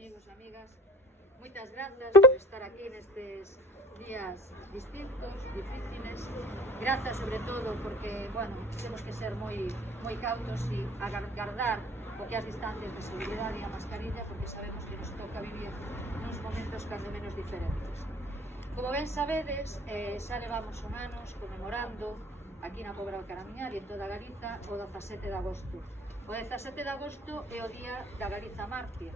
amigos, amigas, moitas grazas por estar aquí nestes días distintos, difíciles. Grazas sobre todo porque, bueno, temos que ser moi cautos e agardar o que as distancias de seguridade e a mascarilla, porque sabemos que nos toca vivir nuns momentos cando menos diferentes. Como ben sabedes, xa levamos un anos conmemorando aquí na Pobra do Caramiñal e en toda Galiza o 17 de agosto. O 17 de agosto é o día da Galiza mártir.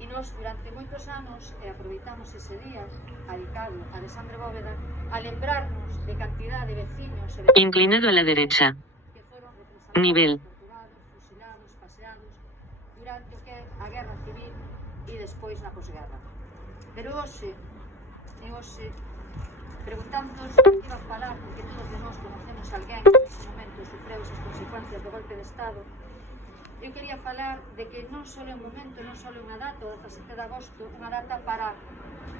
E nos, durante moitos anos, aproveitamos ese día dedicado a Alexandre Bóveda a lembrarnos de cantidad de veciños e vecinas inclinado a la derecha, que foron represados, nivel, torturados, fusilados, paseados durante o que é a Guerra Civil e despois na posguerra. Pero hoxe, preguntándonos o que iba a falar, porque todos de nós conocemos alguén que nese momento sufreu esas consecuencias do golpe de Estado, eu quería falar de que non só é un momento, non só é unha data, o 17 de agosto, unha data para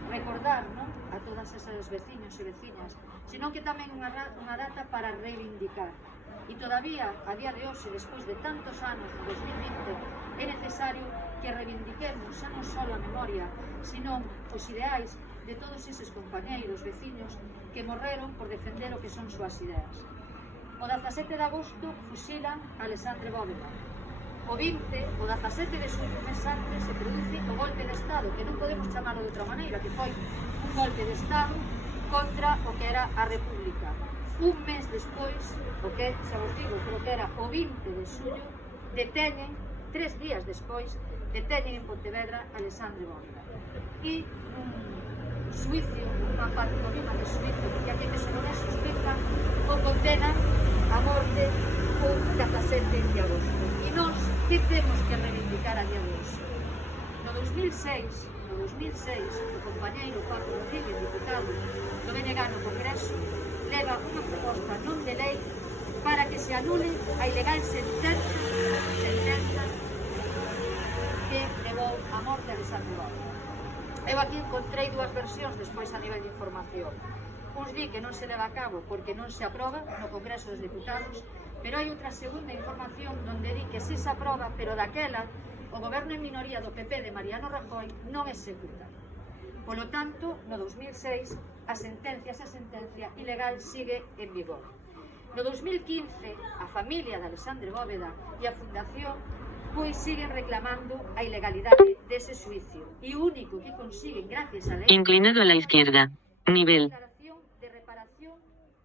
recordar, non, a todas esas veciños e veciñas, senón que tamén unha data para reivindicar. E todavía, a día de hoxe, despois de tantos anos, no 2020, é necesario que reivindiquemos xa non só a memoria, senón os ideais de todos eses compañeiros, veciños, que morreron por defender o que son súas ideas. O 17 de agosto fusilan a Alexandre Bóveda. O 17 de xullo, mes antes, se produce o golpe de Estado, que non podemos chamarlo de outra maneira, que foi un golpe de Estado contra o que era a República. Un mes despois, o que, xa vos digo, creo que era o 20 de xullo, deteñen, 3 días despois, deteñen en Pontevedra a Alexandre Bóveda. E un suicio, unha pantomima de suicio, porque aquí que se non é justiza, o condenan a morte un 17 de agosto. E nós, que temos que reivindicar a día de hoxe? No 2006, o compañeiro Paco Rodríguez, diputado do BNG no Congreso, leva unha proposta non de lei para que se anule a ilegal sentenza que levou a morte a Alexandre Bóveda. Eu aquí encontrei dúas versións despois a nivel de información. Uns di que non se leva a cabo porque non se aproba no Congreso dos Diputados, pero hai outra segunda información onde di que se aproba, pero daquela o goberno en minoría do PP de Mariano Rajoy non executa. Polo tanto, no 2006, esa sentencia ilegal sigue en vigor. No 2015, a familia de Alexandre Bóveda e a Fundación pois siguen reclamando a ilegalidade dese suicio. E o único que consiguen, gracias a lei, inclinado a la izquierda, nivel, declaración de reparación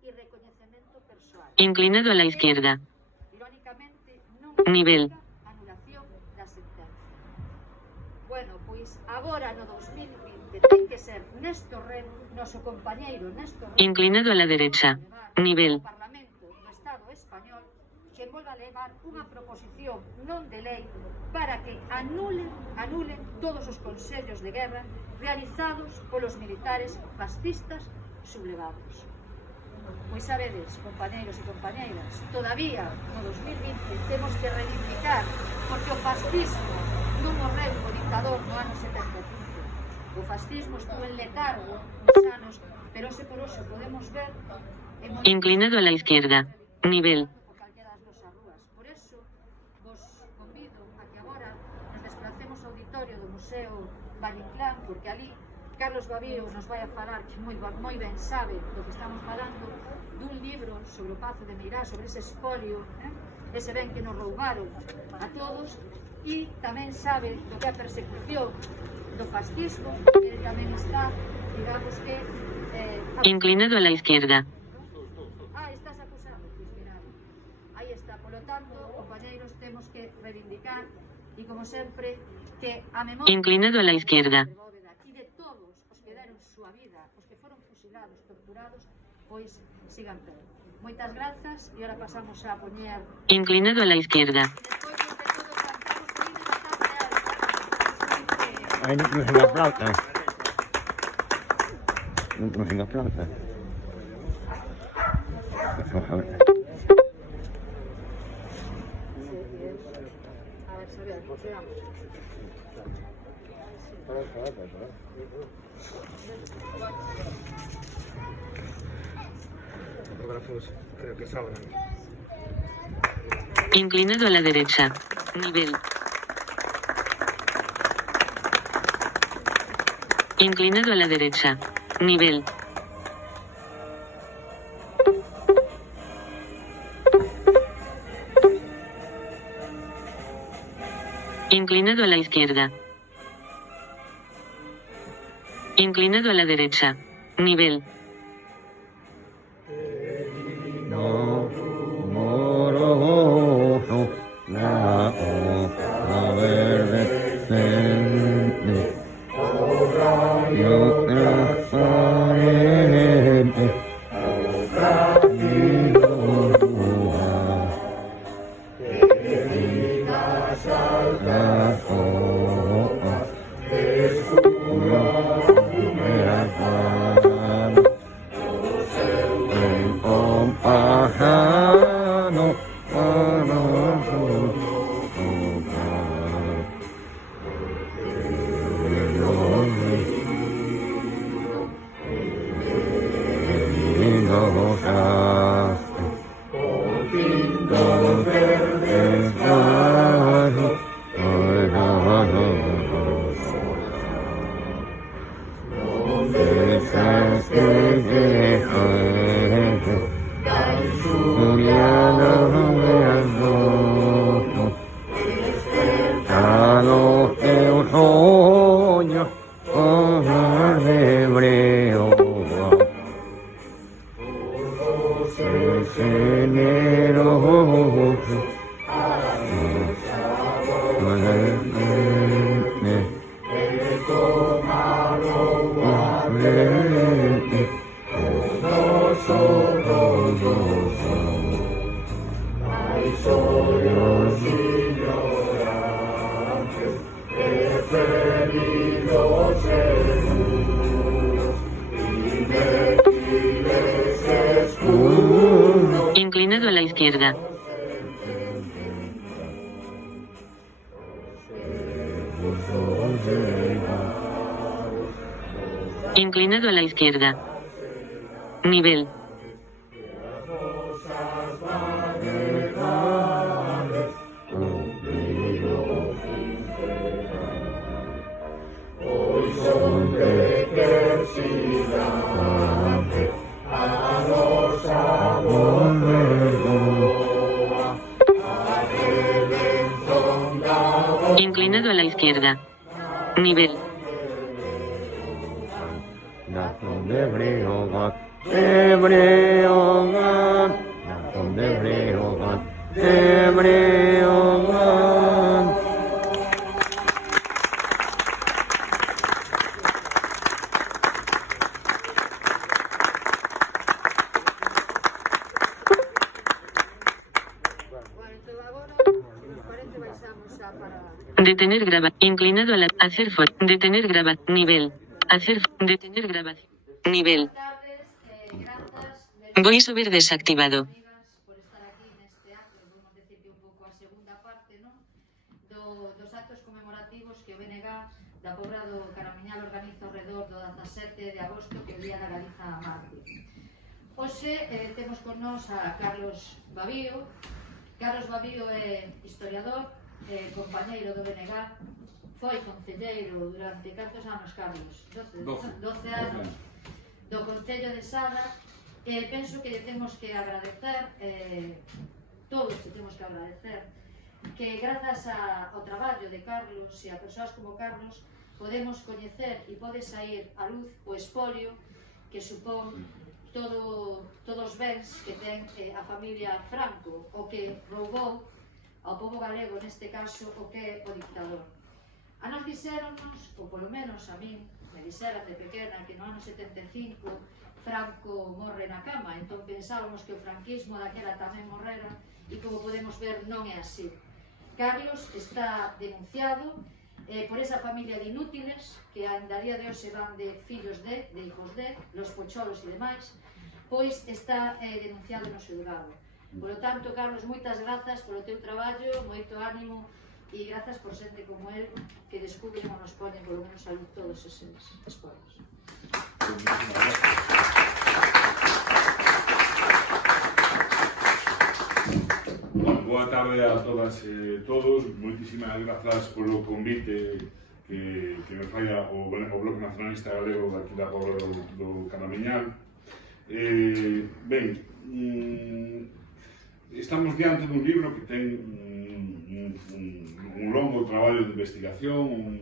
e recoñecemento persoal. inclinado a la izquierda, Irónicamente, non nivel, anulación da sentencia. Bueno, pois agora no 2020 ten que ser Néstor Rego, noso compañeiro Néstor Rego, inclinado a la derecha, nivel, o Parlamento do Estado español, que volva a levar unha proposición non de lei para que anulen todos os consellos de guerra realizados polos militares fascistas sublevados. Pois sabedes, compañeiros e compañeiras, todavía no 2020 temos que reivindicar, porque o fascismo non morreu co dictador no ano 75. O fascismo estuvo en letargo uns anos, pero hoxe por hoxe podemos ver inclinado a la izquierda, nivel, por eso vos convido a que agora nos desplacemos ao auditorio do Museo Valle Inclán, porque ali Carlos Bavío nos vai a falar, que moi ben sabe do que estamos falando, dun libro sobre o Pazo de Meirás, sobre ese espolio, ese ben que nos roubaron a todos, e tamén sabe do que é a persecución do fascismo, que tamén está, digamos que... inclinado a la izquierda, Estás acusando, pois mirad, aí está. Polo tanto, compañeiros, temos que reivindicar, e como sempre, que a memoria... inclinado a la izquierda, e de todos os que deron súa vida, os que foron fusilados, torturados, pois sigan pé. Moitas grazas, e ahora pasamos a poñer... inclinado a la izquierda. Despois, entre todos, cantamos o himno bastante alto. Ay, no se me aplauda. No se me aplauda. Vamos a ver. A ver, Xavier, quedamos. Fotógrafos creo que sobran. Inclinado a la derecha, nivel, Inclinado a la derecha. Nivel. Inclinado a la izquierda. Inclinado a la derecha. Nivel. No, moroso, la hoja verde, yo transparente, las hojas de su compasano, Inclinado a la izquierda. Inclinado a la izquierda. Nivel. Inclinado a la izquierda. Nivel. Nación de Breogán, de Breogán, nación de Breogán, de Breogán. Detener grabar. Inclinado a la. Hacer for. Detener grabar. Nivel. Hacer. Detener grabación. Nivel. VoiceOver desactivado. Por estar aquí neste acto, podemos decir que un pouco a segunda parte, non? Dos actos conmemorativos que o BNG da Pobra do Caramiñal organiza ao redor do 17 de agosto, que é o Día da Galiza Mártir. Hoxe temos con nós a Carlos Babío. Carlos Babío é historiador, compañeiro do BNG, foi concelleiro durante cantos anos, Carlos? 12 anos do Concello de Sada. Penso que lle temos que agradecer, todos lle temos que agradecer, que grazas ao traballo de Carlos e a persoas como Carlos podemos coñecer e pode sair a luz o espolio que supón todos os bens que ten a familia Franco, o que roubou ao pobo galego, neste caso, o que é o dictador. A nos dixéronnos, ou polo menos a min, me dixeran de pequena que no ano 75 Franco morre na cama, entón pensábamos que o franquismo daquela tamén morrera, e como podemos ver non é así. Carlos está denunciado por esa familia de inútiles que ainda a día de hoxe van de fillos de hijos de, los pocholos e demais, pois está denunciado no xulgado. Por lo tanto, Carlos, moitas grazas polo teu traballo, moito ánimo e grazas por xente como el que descubren ou nos ponen polo menos a luz todos eses espolios. Boa tarde a todas e todos. Moitísimas grazas polo convite que que me falla o Bloque Nacionalista Galego aquí da Pobra do Caramiñal. Ben, estamos diante dun libro que ten un longo traballo de investigación,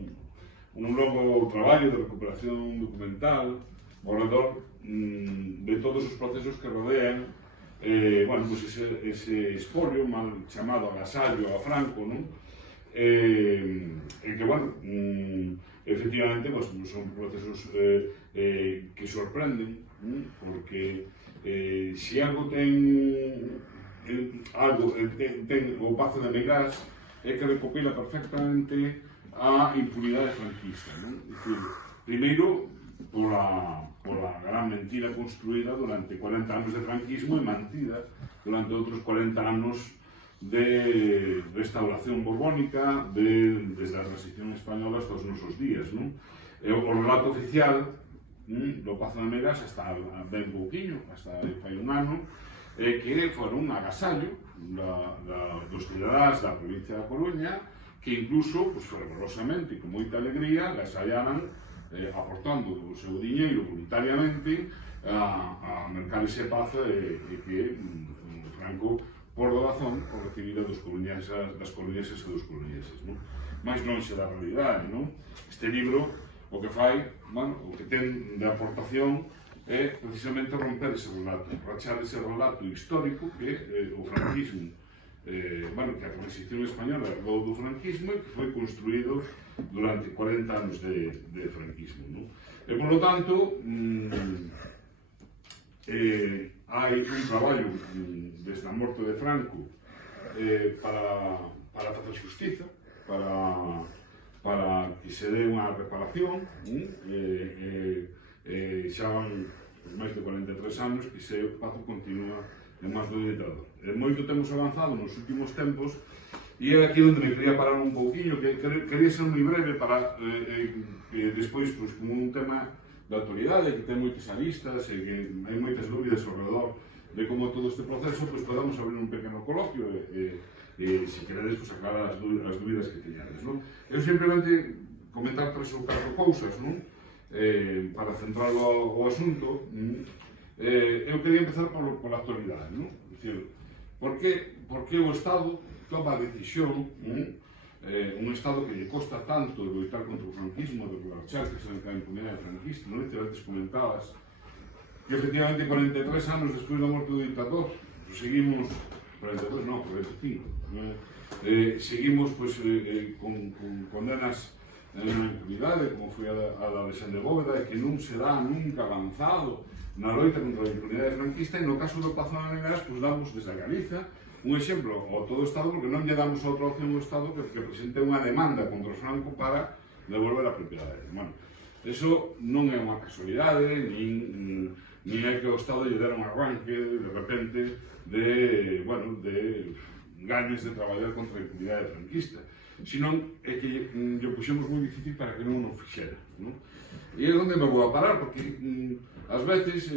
un longo traballo de recuperación documental ao redor de todos os procesos que rodean pues ese espolio mal chamado agasallo a Franco, non? Que, bueno, efectivamente, pues, son procesos que sorprenden, porque si algo ten o Pazo de Meirás é que recopila perfectamente a impunidade franquista, non? É dicir, primeiro, pola gran mentira construída durante 40 anos de franquismo e mantida durante outros 40 anos de restauración borbónica desde a transición española hasta os nosos días, non? O relato oficial do Pazo de Meirás hasta ben pouquiño, hasta fai un ano, que foron un agasallo dos cidadáns da provincia da Coruña que incluso, fervorosamente e con moita alegría, agasallaran aportando o seu diñeiro voluntariamente a mercar ese pazo e que Franco por doazón o recibida das coruñesas e dos coruñeses, non? Mais lonxe da realidade, non? Este libro o que fai, bueno, o que ten de aportación é precisamente romper ese relato, rachar ese relato histórico que o franquismo, bueno, que a transición española herdou do franquismo e que foi construído durante 40 anos de franquismo, non? E, por lo tanto, hai un traballo desde a morte de Franco para facer xustiza, para que se dé unha reparación, xa van máis de 43 anos que ese pazo continúa en máis do ditador. Moito temos avanzado nos últimos tempos e é aquí onde me quería parar un pouquinho, que quería ser moi breve para que despois, como un tema de autoridade que ten moitas aristas e que hai moitas dúbidas ao redor de como todo este proceso, podamos abrir un pequeno coloquio e se queredes aclarar as dúbidas que teñades, non? Eu simplemente comentar 3 ou 4 cousas, non? Para centrar o asunto, eu quería empezar pola actualidade, non? Dicir, por que o Estado toma a decisión, un Estado que lle costa tanto de loitar contra o franquismo, de rachar que se a impunidade franquista, non? E antes comentabas que efectivamente 43 anos despois da morte do dictador seguimos, 43 non, 45, seguimos con condenas na impunidade, como foi a da Alexandre Bóveda, e que non se dá nunca avanzado na loita contra a impunidade franquista, e no caso do Pazo de Meirás, damos desde a Galiza un exemplo ao todo o Estado, porque non lle damos outra opción ao Estado que presente unha demanda contra o Franco para devolver a propiedade. Bueno, eso non é unha casualidade, nin é que o Estado lle dera un arranque de repente de ganes de traballar contra a impunidade franquista, senón é que lle puxemos moi difícil para que non o fixera, non? E é onde me vou a parar, porque ás veces,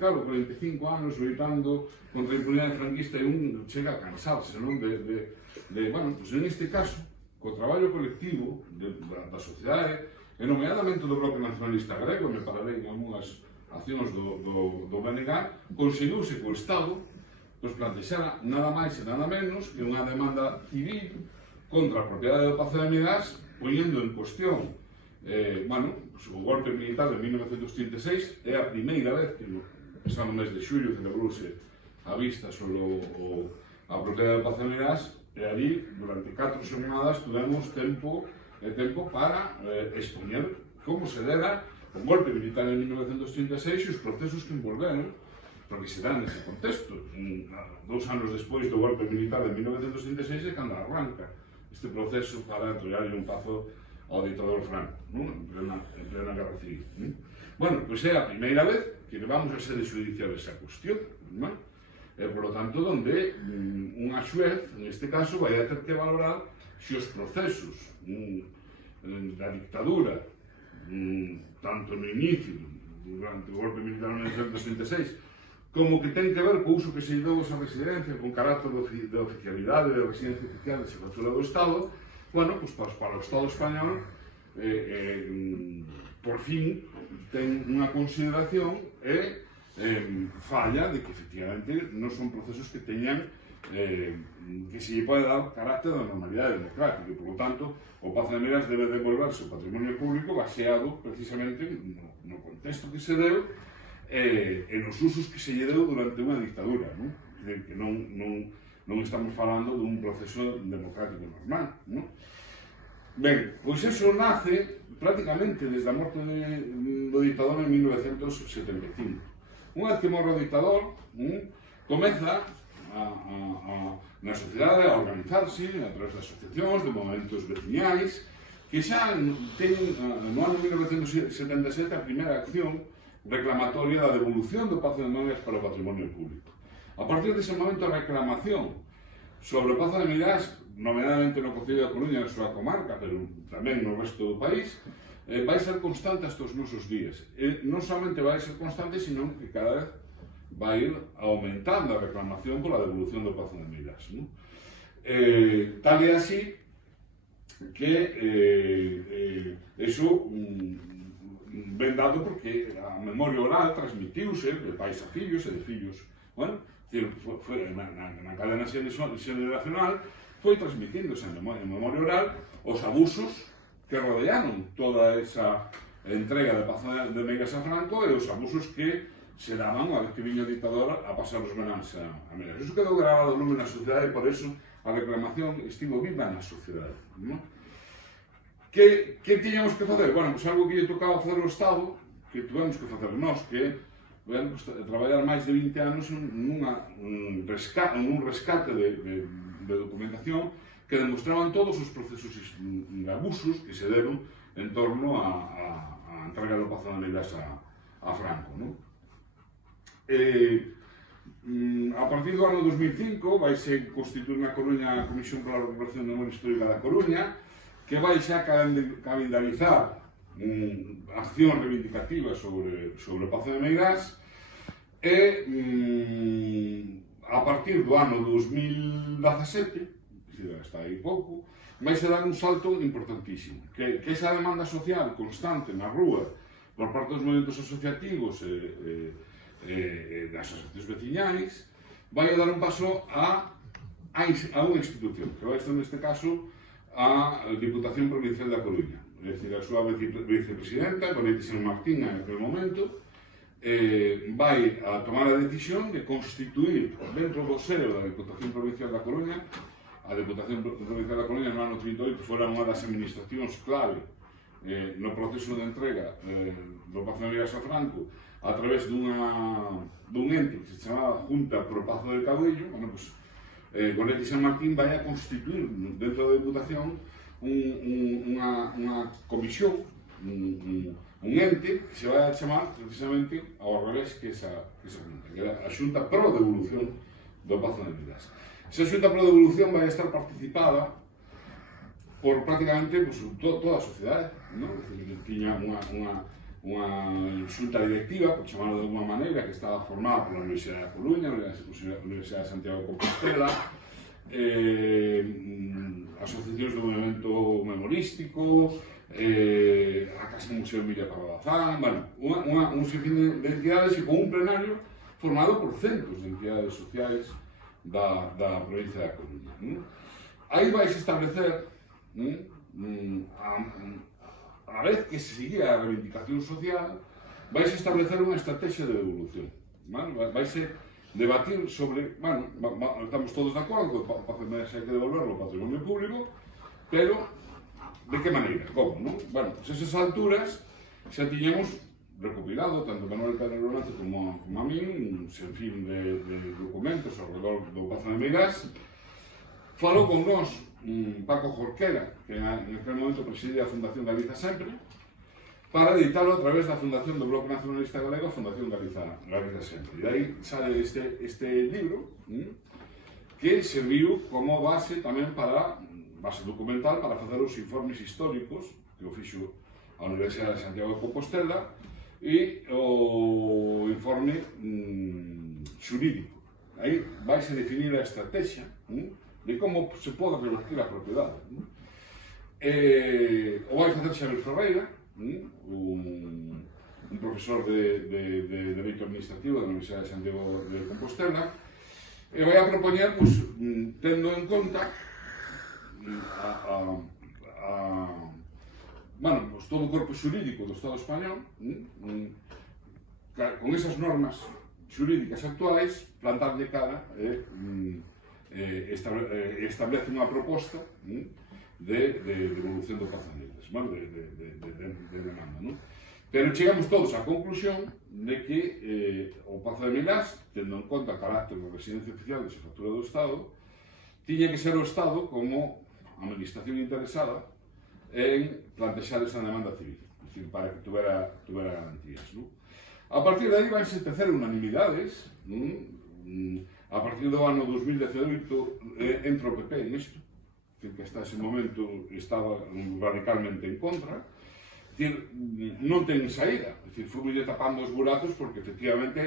claro, 45 anos loitando contra a impunidade franquista e un chega a cansarse, non? Bueno, pues en este caso, co traballo colectivo da sociedade, e nomeadamente do Bloque Nacionalista Galego, me pararei en algunhas accións do BNG, conseguiuse que o Estado plantexara nada máis e nada menos que unha demanda civil contra a propiedade do Pazo de Meirás, poñendo en cuestión o golpe militar de 1936. É a primeira vez que no pasado mes de xullo celebrouse a vista sobre a propiedade do Pazo de Meirás, e ali durante 4 semanas tivemos tempo para expoñer como se dera o golpe militar en 1936 e os procesos que envolveron, porque se dan nese contexto. 2 anos despois do golpe militar de 1936 é cando arranca este proceso para entregarlle un pazo ao dictador Franco, en plena guerra civil. Bueno, pois é a primeira vez que levamos a sede judicial esa cuestión, e, por lo tanto, donde unha xuez, neste caso, vai a ter que valorar se os procesos da dictadura, tanto no inicio, durante o golpe militar en 1936, como que ten que ver co uso que se deu esa residencia con carácter de oficialidade, de residencia oficial de xefatura do Estado, bueno, pues para o Estado español por fin ten unha consideración e falla de que efectivamente non son procesos que teñan que se lle pode dar carácter de normalidade democrática e, por lo tanto, o Pazo de Meirás debe devolverse o patrimonio público baseado precisamente no contexto que se deu e nos usos que se lle deu durante unha dictadura, non? Que non estamos falando dun proceso democrático normal, non? Ben, pois eso nace prácticamente desde a morte do dictador en 1975. Unha vez que morre o dictador, comeza na sociedade a organizarse a través de asociacións, de movimentos veciñais, que xa teñen no ano 1977 a primeira acción reclamatoria da devolución do Pazo de Meirás para o patrimonio público. A partir dese momento, a reclamación sobre o Pazo de Meirás, nomeadamente no Concello da Coruña, na súa comarca, pero tamén no resto do país, vai ser constante hasta os nosos días. E non somente vai ser constante, sino que cada vez vai ir aumentando a reclamación pola devolución do Pazo de Meirás. Tal é así que eso ben dado porque a memoria oral transmitiuse de pais a fillos e de fillos. Bueno, na cadena xeneracional foi transmitíndose en memoria oral os abusos que rodearon toda esa entrega de Pazo de Meirás a Franco e os abusos que se daban a vez que viña o dictador a pasar os venáns a Meirás. Iso quedou grabado lume na sociedade e por eso a reclamación estivo viva na sociedade. Que tiñamos que facer? Bueno, pois algo que lle tocaba facer o Estado, que tuvemos que facer nós, que traballar máis de 20 anos nun rescate de documentación que demostraban todos os procesos de abusos que se deron en torno a entrega do Pazo de Meirás a Franco. A partir do ano 2005 vaise constituir na Coruña a Comisión para a Recuperación da Memoria Histórica da Coruña, que vai xa calendarizar accións reivindicativas sobre o Pazo de Meirás e a partir do ano 2017, está aí pouco, vai se dar un salto importantísimo, que esa demanda social constante na rúa por parte dos movimentos asociativos das asociacións veciñais vai a dar un paso a unha institución, que vai ser neste caso a Diputación Provincial da Coruña, é dicir, a súa vicepresidenta, Bonete San Martín, en aquel momento, vai a tomar a decisión de constituir dentro do seo da Diputación Provincial da Coruña. A Diputación Provincial da Coruña no ano 38 fora unha das administracións clave no proceso de entrega do Pazo de Meirás a Franco a través dun ente que se chamaba Junta pro Pazo de Caudillo. Bueno, pues, Bonete San Martín vai a constituir dentro da Diputación unha comisión, un ente que se vai a chamar precisamente ao revés que esa Junta, que era a Xunta pro Devolución do Pazo de Meirás. Esa Xunta pro Devolución vai a estar participada por prácticamente toda a sociedade, non? Tiña unha xunta directiva, por chamarlo de alguma maneira, que estaba formada pola Universidade da Coruña, a Universidade de Santiago de Compostela, asociacións do movimento memorístico, a Casa Museo Emilia Parradazán, un sinfín de entidades e con un plenario formado por centros de entidades sociais da provincia da Coruña. Aí vais establecer, a vez que se seguía a reivindicación social, vais establecer unha estrategia de devolución. Vais debatir sobre, estamos todos de acordo que o Pazo de Meirás hai que devolverlo ao patrimonio público, pero de que maneira? Como? Bueno, pues esas alturas xa tiñamos recopilado, tanto Manuel Pérez Lorenzo como a min, un sinfín de documentos ao redor do Pazo de Meirás. Falou con nós Paco Jorquera, que en aquel momento presidía a Fundación Galiza Sempre, para editarlo a través da Fundación do Bloque Nacionalista Galego, Fundación Galiza Sempre. E aí sale este libro, que serviu como base tamén para, base documental, para facer os informes históricos, que o fixo a Universidade de Santiago de Compostela, e o informe xurídico. Aí vais a definir a estrategia de como se pode revertir a propiedade. O vai facer Xavier Ferreira, un profesor de Dereito Administrativo da Universidade de Santiago de Compostela, e vai a propoñer, tendo en conta todo o corpo xurídico do Estado español, con esas normas xurídicas actuais, plantarlle cara establece unha proposta de devolución do Pazo de Milas, de demanda, non? Pero chegamos todos á conclusión de que o Pazo de Milas, tendo en conta o carácter de residencia oficial de xefatura do Estado, tiña que ser o Estado como administración interesada en plantexar esa demanda civil, es decir, para que tuvera garantías, non? A partir de aí van se tecer unanimidades, a partir do ano 2018 entra o PP en isto, que hasta ese momento estaba radicalmente en contra. Es decir, non ten saída, es decir, foi tapando os buratos porque efectivamente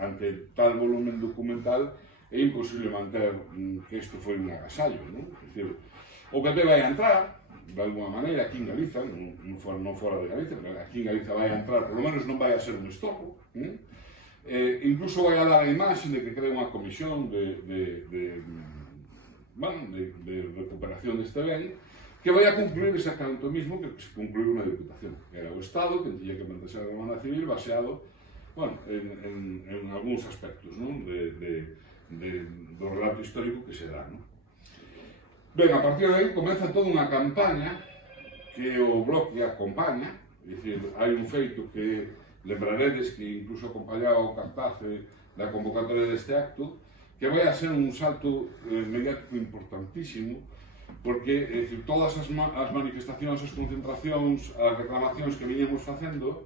ante tal volumen documental é imposible manter que isto foi un agasallo, non? Es decir, o PP vai entrar, de alguma maneira, aquí en Galiza, non fora de Galiza, pero aquí en Galiza vai entrar, polo menos non vai a ser un estorbo, incluso vai a dar a imaxe de que crea unha comisión de recuperación deste ben, que vai a concluir exactamente o mismo que se concluiu na Diputación, que era o Estado que tiña que plantear a demanda civil baseado en algúns aspectos do relato histórico que se dá. Ben, a partir de aí comeza toda unha campaña que o Bloque acompaña, é dicir, hai un feito que lembraredes que incluso acompañaba o cartaz da convocatoria deste acto, que vai a ser un salto mediático importantísimo, porque todas as manifestacións, as concentracións, as reclamacións que viñemos facendo,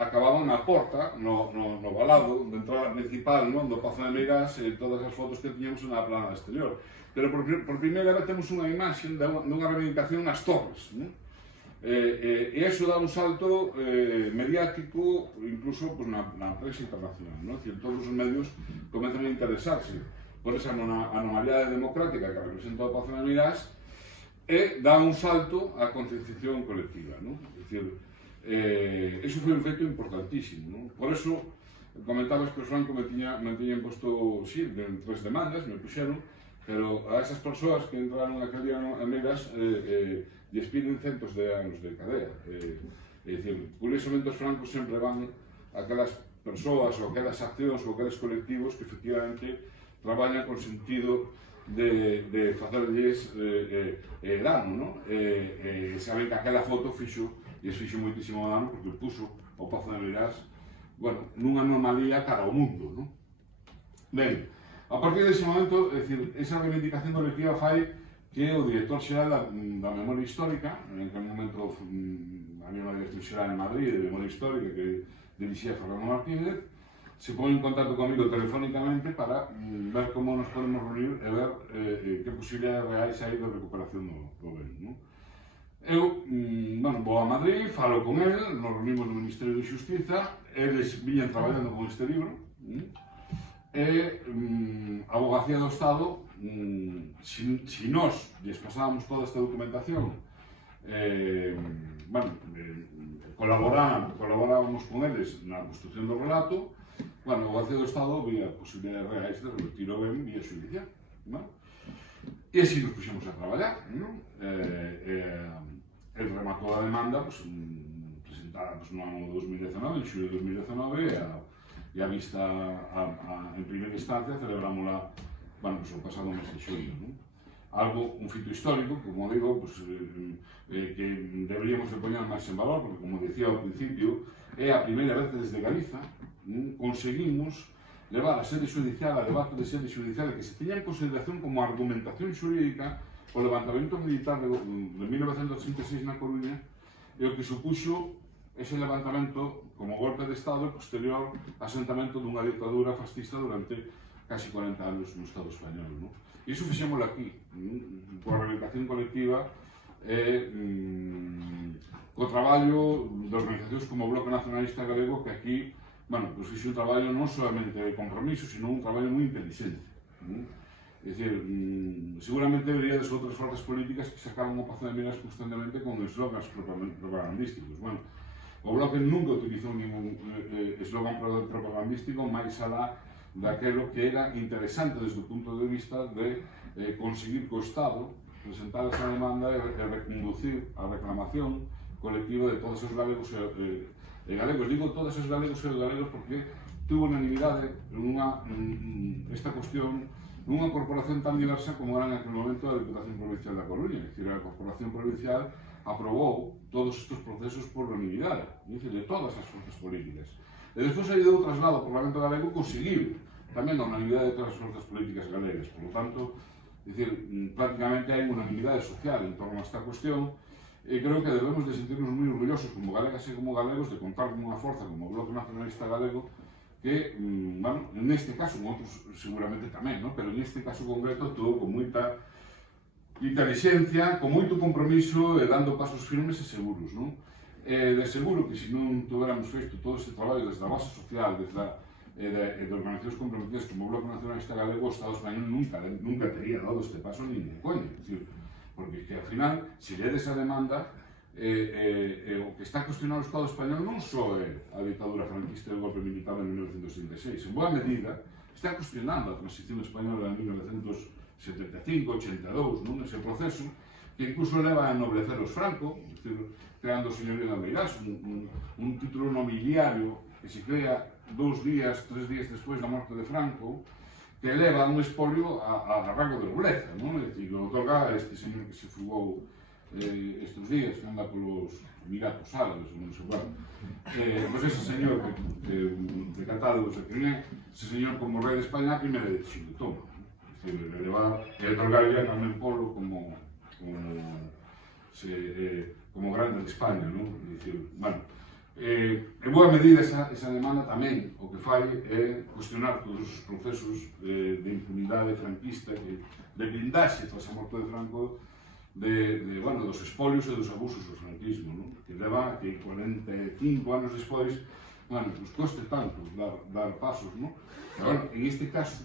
acababan na porta, no valado de entrada principal do Pazo de Meirás, todas as fotos que tiñamos na plana exterior. Pero por primeira vez temos unha imaxe dunha reivindicación nas torres, e iso dá un salto mediático incluso na prensa internacional, todos os medios comezan a interesarse por esa anomalidade democrática que representa o Pazo de Meirás e dá un salto á concienciación colectiva, é dicir, iso foi un feito importantísimo, por eso comentabas que os Franco me tiñan posto, sí, 3 demandas, me puxeron, pero a esas persoas que entraron aquel día en Meirás lles piden centos de anos de cadea. É dicir, curiosamente os francos sempre van a aquelas persoas ou aquelas accións ou aqueles colectivos que efectivamente traballan con sentido de facerlles dano, saben que aquela foto fixo moitísimo dano porque puso o Pazo de Meirás nunha anomalía cara ao mundo. Ben, a partir dese momento, é dicir, esa reivindicación colectiva fai que o director xeral da Memoria Histórica, en aquel momento había unha dirección xeral en Madrid de Memoria Histórica que dirixía Fernando Martínez, se pone en contacto comigo telefónicamente para ver como nos podemos reunir e ver que posibilidades reais hai de recuperación do ben. Eu, vou a Madrid, falo con el, nos reunimos no Ministerio de Xustiza, eles viñan traballando con este libro, e a Abogacía do Estado, se nós lles pasábamos toda esta documentación, colaborábamos con eles na construción do relato, a Abogacía do Estado vía posibilidades reais de revertir o ben vía xudicial. E así nos puxemos a traballar. El rematou a demanda presentada no ano 2019, en xullo de 2019, e a vista en primeira instancia celebrámola o pasado mes de xullo. Un fito histórico, como digo, que deberíamos de poñer máis en valor, porque, como decía ao principio, é a primeira vez desde Galiza conseguimos levar a sede judicial, a debate de sede judicial, que se tiña en consideración como argumentación xurídica o levantamento militar de 1986 na Coruña e o que supuxo ese levantamento como golpe de Estado e posterior asentamento dunha dictadura fascista durante casi 40 anos no Estado español. E iso fixémoslo aquí, por reivindicación colectiva e co traballo de organizacións como o Bloque Nacionalista Galego, que aquí fixe un traballo non solamente de compromiso, sino un traballo moi inteligente. É dicir, seguramente veríades outras forzas políticas que sacaban o Pazo de Meirás constantemente con eslogans propagandísticos. Bueno, o Bloque nunca utilizou ningún eslogan propagandístico máis alá daquelo que era interesante desde o punto de vista de conseguir que o Estado presentar esa demanda e reconducir a reclamación colectiva de todos os galegos e galegos. Digo todos os galegos e galegos porque tuvo unanimidade esta cuestión nunha corporación tan diversa como era en aquel momento a Diputación Provincial da Coruña. É dicir, a Corporación Provincial aprobou todos estes procesos por unanimidade, de todas as forzas políticas. E despois aí do traslado ao Parlamento Galego conseguiu tamén a unanimidade de todas as forzas políticas galegas. Por lo tanto, é dicir, prácticamente hai unanimidade social en torno a esta cuestión e creo que debemos de sentirnos moi orgullosos como galegas e como galegos de contar con unha forza como o Bloque Nacionalista Galego que, bueno, en este caso, con outros seguramente tamén, ¿no? Pero en este caso concreto todo con moita inteligencia, con moito compromiso e dando pasos firmes e seguros, ¿no? De seguro que se non tuviéramos feito todo este traballo desde a base social, desde de organizacións comprometidas como o Bloque Nacionalista Galego, o Estado español nunca teria dado este paso ni de coña, porque que ao final, se ledes a demanda, o que está cuestionado o Estado español non só é a ditadura franquista e o golpe militar en 1966, en boa medida está cuestionando a transición española en 1975-82, non? Ese proceso que incluso leva a ennoblecer os Franco, creando o señorío de Meirás, un título nobiliario que se crea 3 días despois da morte de Franco, que leva un espolio a rango de nobleza, non? É dicir, o otorga a este señor que se fugou estes días, que anda polos Emiratos Árabes, non sei qual. Pois ese señor decatado de Crimea, ese señor como rei de España, a primeira decisión de toma. É dicir, le otorgaría a Carmen Polo como grande de España, non? É dicir, bueno, en boa medida esa demanda tamén o que fai é cuestionar todos os procesos de impunidade franquista, de blindaxe tras a morte de Franco, dos espolios e dos abusos do franquismo, non? Que leva a que 45 anos despois, pues coste tanto dar pasos, non? Pero, bueno, en este caso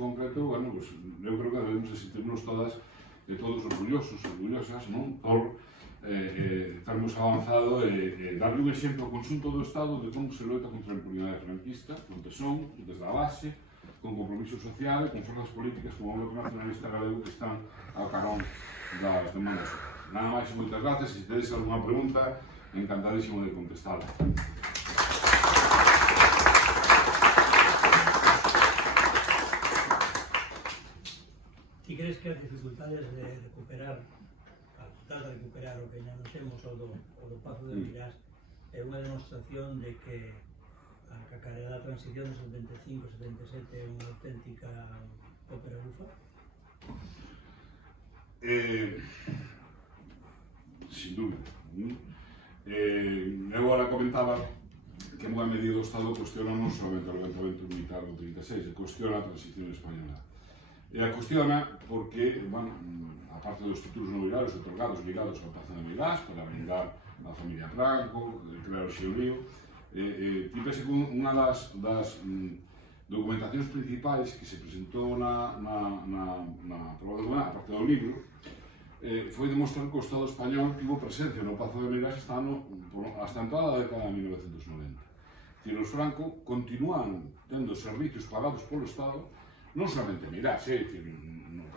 concreto, pues eu creo que debemos de sentirnos todos orgullosos e orgullosas, non? Por termos avanzado e darle un exemplo ao conxunto do Estado de como se loita contra a impunidade franquista, con tesón, desde a base, con compromiso social e con forzas políticas como o Bloque Nacionalista Galego que están ao carón das demandas. Nada máis, moitas gracias. Se tedes alguna pregunta, encantadísimo de contestar. Ti crees que as dificultades de recuperar o que xa non temos o do Pazo de Meirás é unha demostración de que a carreira da transición de 75-77 é unha auténtica ópera bufa? Sin dúbida. Eu agora comentaba que en boa medida o Estado cuestiona non somente o levantamiento militar do 36, cuestiona a transición española. E a cuestiona porque, bueno, aparte dos títulos nobiliarios otorgados ligados ao Pazo de Meirás para brindar a familia Franco, crear o xeolío, típese que unha das documentacións principais que se presentou na probadora, a parte do libro, foi demostrar que o Estado español tivo presencia no Pazo de Meirás hasta a entrada da década de 1990. Que os Franco continúan tendo servicios pagados polo Estado, non somente Meirás,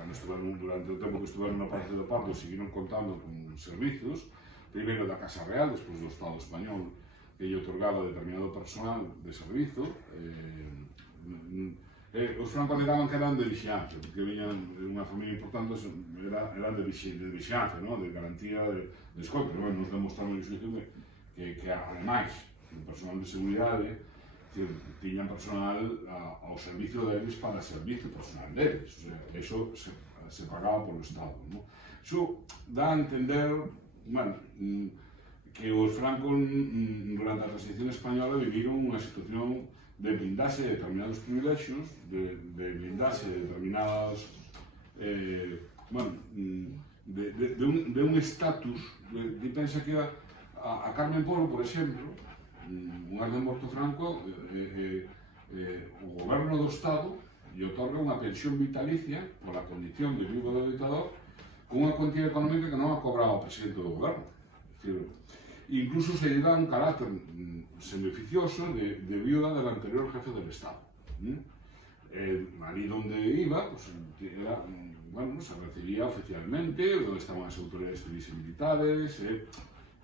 durante o tempo que estiveron no Palacio do Pardo seguiron contando con servicios, primeiro da Casa Real, despois do Estado español, que lle otorgaba determinado personal de servizo. Os Franco alegaban que eran de vixiancia, porque viñan unha familia importante, eran de vixiancia, de garantía de escolta, pero nos demostramos que ademais, o personal de seguridade, tiñan personal ao servicio deles para servicio personal deles, o sea, eso se pagaba polo Estado, ¿no? Eso dá a entender, bueno, que os Franco durante a transición española viviron unha situación de blindaxe de determinados privilexios, de blindaxe de determinados, de un estatus, de pensa que a Carmen Polo, por exemplo, unha vez morto Franco, o goberno do Estado otorga unha pensión vitalicia pola condición de viudo do ditador con unha cuantía económica que non a cobraba o presidente do goberno. Incluso se lle dá un carácter semioficioso de viuda del anterior jefe del Estado. Allí donde iba, pues, era, bueno, se recibía oficialmente, donde estaban as autoridades civiles e militares.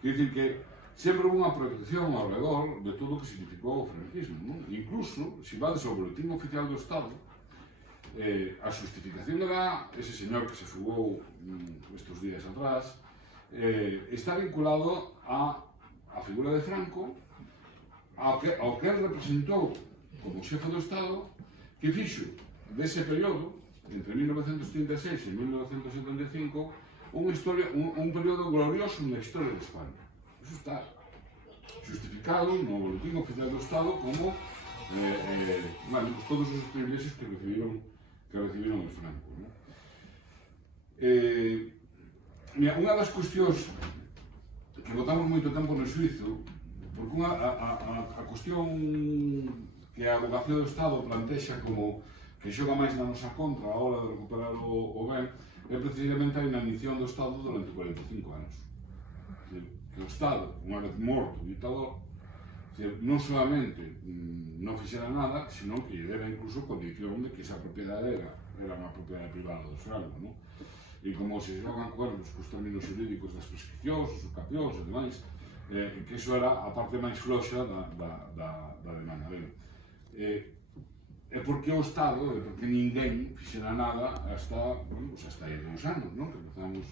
Quiere decir que sempre hubo unha protección alrededor de todo o que significou o franquismo, ¿no? Incluso, se vades ao boletín oficial do Estado, a justificación que dá ese señor que se fugou estes días atrás, está vinculado a figura de Franco, ao que él representou como xefe do Estado, que fixo dese período, entre 1936 e 1975, un período glorioso na historia de España. Eso está justificado no boletín oficial do Estado como todos os privilegios que recibiron os Franco, ¿no? Unha das cuestións que botamos moito tempo no xuizo, porque a cuestión que a Avogacía do Estado plantexa como que xoga máis na nosa contra a hora de recuperar o ben é precisamente a inanición do Estado durante 45 anos. Que o Estado, unha vez morto o ditador, non solamente non fixera nada, sino que lle dera incluso condición de que esa propiedade era unha propiedade privada do Franco, ¿no? E como se xogan acordos cos términos jurídicos das prescripcións, os usucapións e demais, que iso era a parte máis floxa da demanda. É porque o Estado, é porque ninguén fixera nada hasta aí 2 anos, ¿no? Que empezamos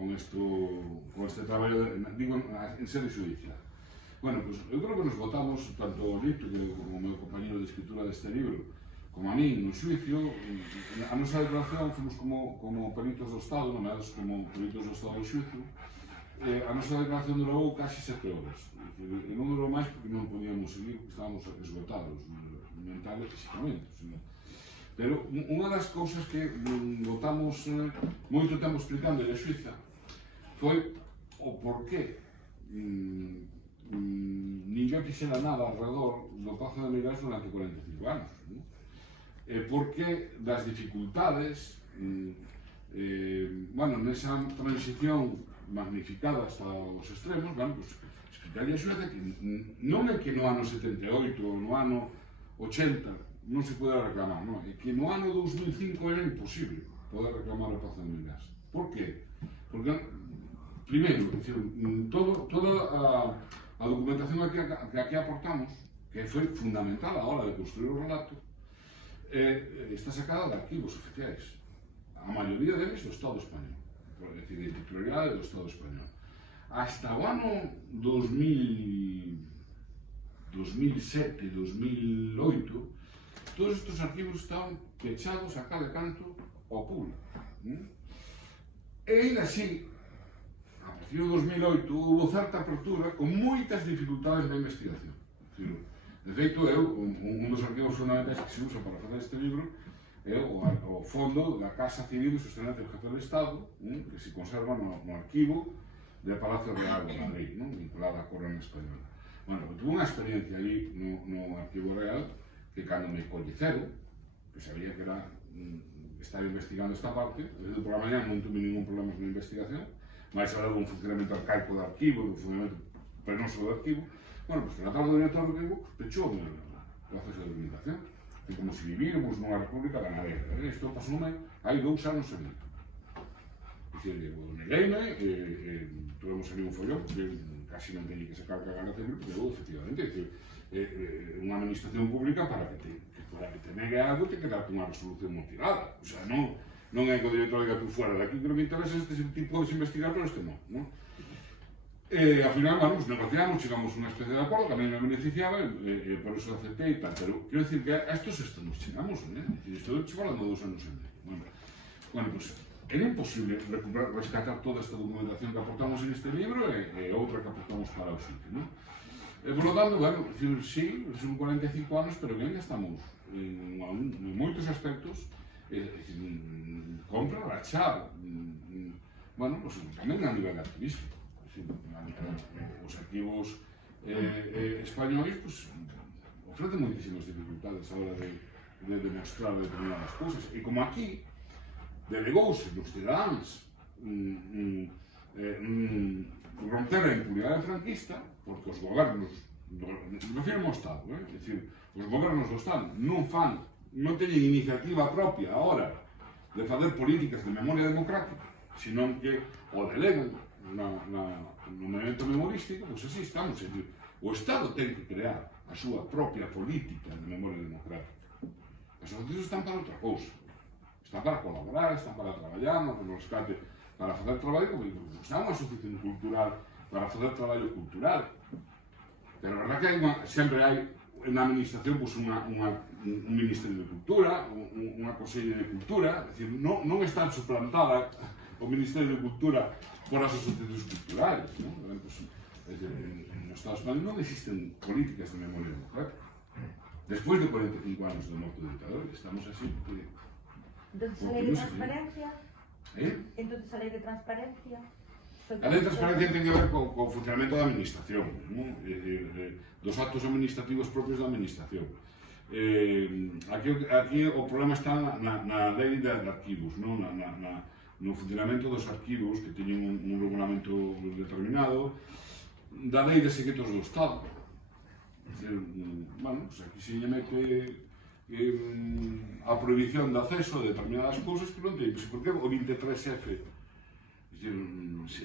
con este traballo, digo, en sede judicial. Bueno, pues eu creo que nos votamos, tanto o Lito como o meu compañero de escritura deste libro, como a mí, no xuicio. A nosa declaración fomos como peritos do Estado, nomeados como peritos do Estado do xuicio. A nosa declaración durou casi 7 horas. E non durou máis porque non podíamos seguir, porque estábamos esgotados, mental e físicamente. Pero unha das cousas que botamos moito tempo explicando a Xuiza foi o porqué ninguén fixera nada alrededor do Pazo de Meirás durante 45 anos. Porqué das dificultades, nesa transición magnificada hasta os extremos, explicaría a Xuiza que non é que no ano 78 ou no ano 80 non se pode reclamar, non? É que no ano 2005 era imposible poder reclamar o Pazo de Meirás. Por qué? Porque, primeiro, toda a documentación que aquí aportamos, que foi fundamental a hora de construir o relato, está sacada de arquivos oficiais. A maioría deles do Estado español, é dicir, de titularidade do Estado español. Hasta o ano 2007, 2008, todos estes arquivos estaban pechados a cada canto ao público. E ainda así, a partir do 2008, houve certa apertura con moitas dificultades na investigación. De feito, un dos arquivos fundamentais que se usa para facer este libro é o fondo da Casa Civil de Sostenencia do Jefe do Estado, que se conserva no arquivo do Palacio Real de Madrid, vinculado á Corona Española. Bueno, tuve unha experiencia ali no Arquivo Real que cando me coñeceron, que sabía que estaba investigando esta parte, desde por la mañana non tuve ningún problema con a investigación, máis algo un funcionamento arcaico do arquivo, un funcionamento penoso do arquivo. Bueno, pues que na tarde do director do arquivo pechou o proceso de documentación. É como se vivíramos nunha república ganadera. Isto pasoume hai 2 anos e medio. Dicir, negueime, tuvemos ali un follón, porque casi non teñi que sacar cagar a civil, pero efectivamente, unha administración pública para que te negue algo te que darte unha resolución motivada. O sea, non é que o director diga tú fuera de aquí, que non me interesa este tipo de investigar, pero este non. Ao final, bueno, negociamos, chegamos a unha especie de acordo que a mí me beneficiaba, por eso aceptei e tal, pero quero dicir que a estos nos chegamos, estou falando 2 anos e medio. Bueno, pues era imposible rescatar toda esta documentación que aportamos en este libro e outra que aportamos para o sitio, non? Por lo tanto, bueno, sí, son 45 anos, pero que ainda estamos en moitos aspectos, compra, rachar, bueno, pues tamén a nivel de activismo. Os arquivos españoles ofrecen moitísimas dificultades a hora de de demostrar determinadas cousas. E como aquí, delegouse nos cidadáns romper a impunidade franquista, porque os gobernos, refirmo ao Estado, é dicir, os gobernos do Estado non teñen iniciativa propia ahora de fazer políticas de memoria democrática, senón que o delegan no movimento memorístico, pois así estamos. É dicir, o Estado ten que crear a súa propia política de memoria democrática. As asociacións están para outra cousa. Están para colaborar, están para traballar, no rescate, para facer traballo, como está unha asociación cultural para facer traballo cultural. Pero a verdad que sempre hai na administración pues, un Ministerio de Cultura, unha Consellería de Cultura, é dicir, non está suplantada o Ministerio de Cultura por as asociacións culturales, ¿no? Pues, é dicir, no Estado español non existen políticas de memoria democrática. Despois de 45 anos de morte do dictador, estamos así, porque... Entonces, a lei de transparencia? Entonces, a lei de transparencia? A lei de transparencia ten que ver co funcionamento da administración, ¿no? Dos actos administrativos propios da administración. Aquí o problema está na lei de arquivos, ¿no? No funcionamento dos arquivos que teñen un regulamento determinado, da lei de secretos do Estado. Bueno, pues aquí se lle mete a prohibición de acceso a determinadas cousas que non teñen. Por que o 23F? É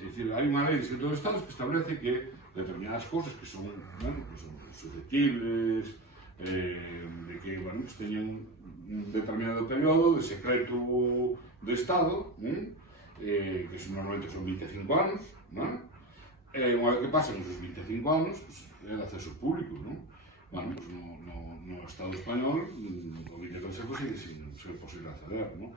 dicir, hai unha lei de secretos do Estado que establece que determinadas cousas que son, bueno, que son susceptibles de que, bueno, pues teñen un determinado período de secreto do Estado, que normalmente son 25 anos, non? Unha vez que pasan os 25 anos, pues, é de acceso público, non? Bueno, pues no Estado español, o 23F sigue sin ser posible acceder, non?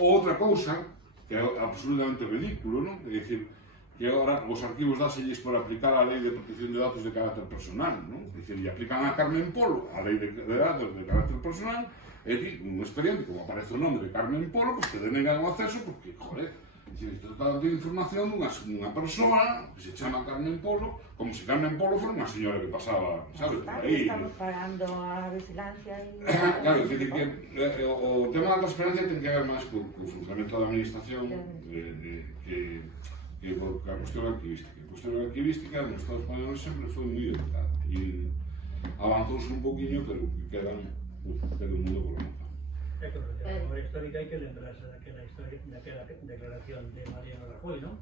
Outra cousa, que é absolutamente ridículo, non? É dicir, que agora os arquivos dáselles por aplicar a lei de protección de datos de carácter personal, non? É dicir, e aplican a Carmen Polo a lei de datos de carácter personal, e ti, un expediente, como aparece o nome de Carmen Polo, pues te denegan o acceso porque, joder, isto está dando información dunha persoa que se chama Carmen Polo, como se Carmen Polo fora unha señora que pasaba, sabes, por aí. Estamos pagando a vigilancia e... Claro, é dicir, que o tema da transparencia ten que ver máis co funcionamento da administración que a cuestión arquivística. A cuestión arquivística no Estado español sempre foi moi delicada e avanzouse un poquinho, pero que queda un mundo por avanzar. É que a memoria histórica hai que lembrarse daquela declaración de Mariano Rajoy, non?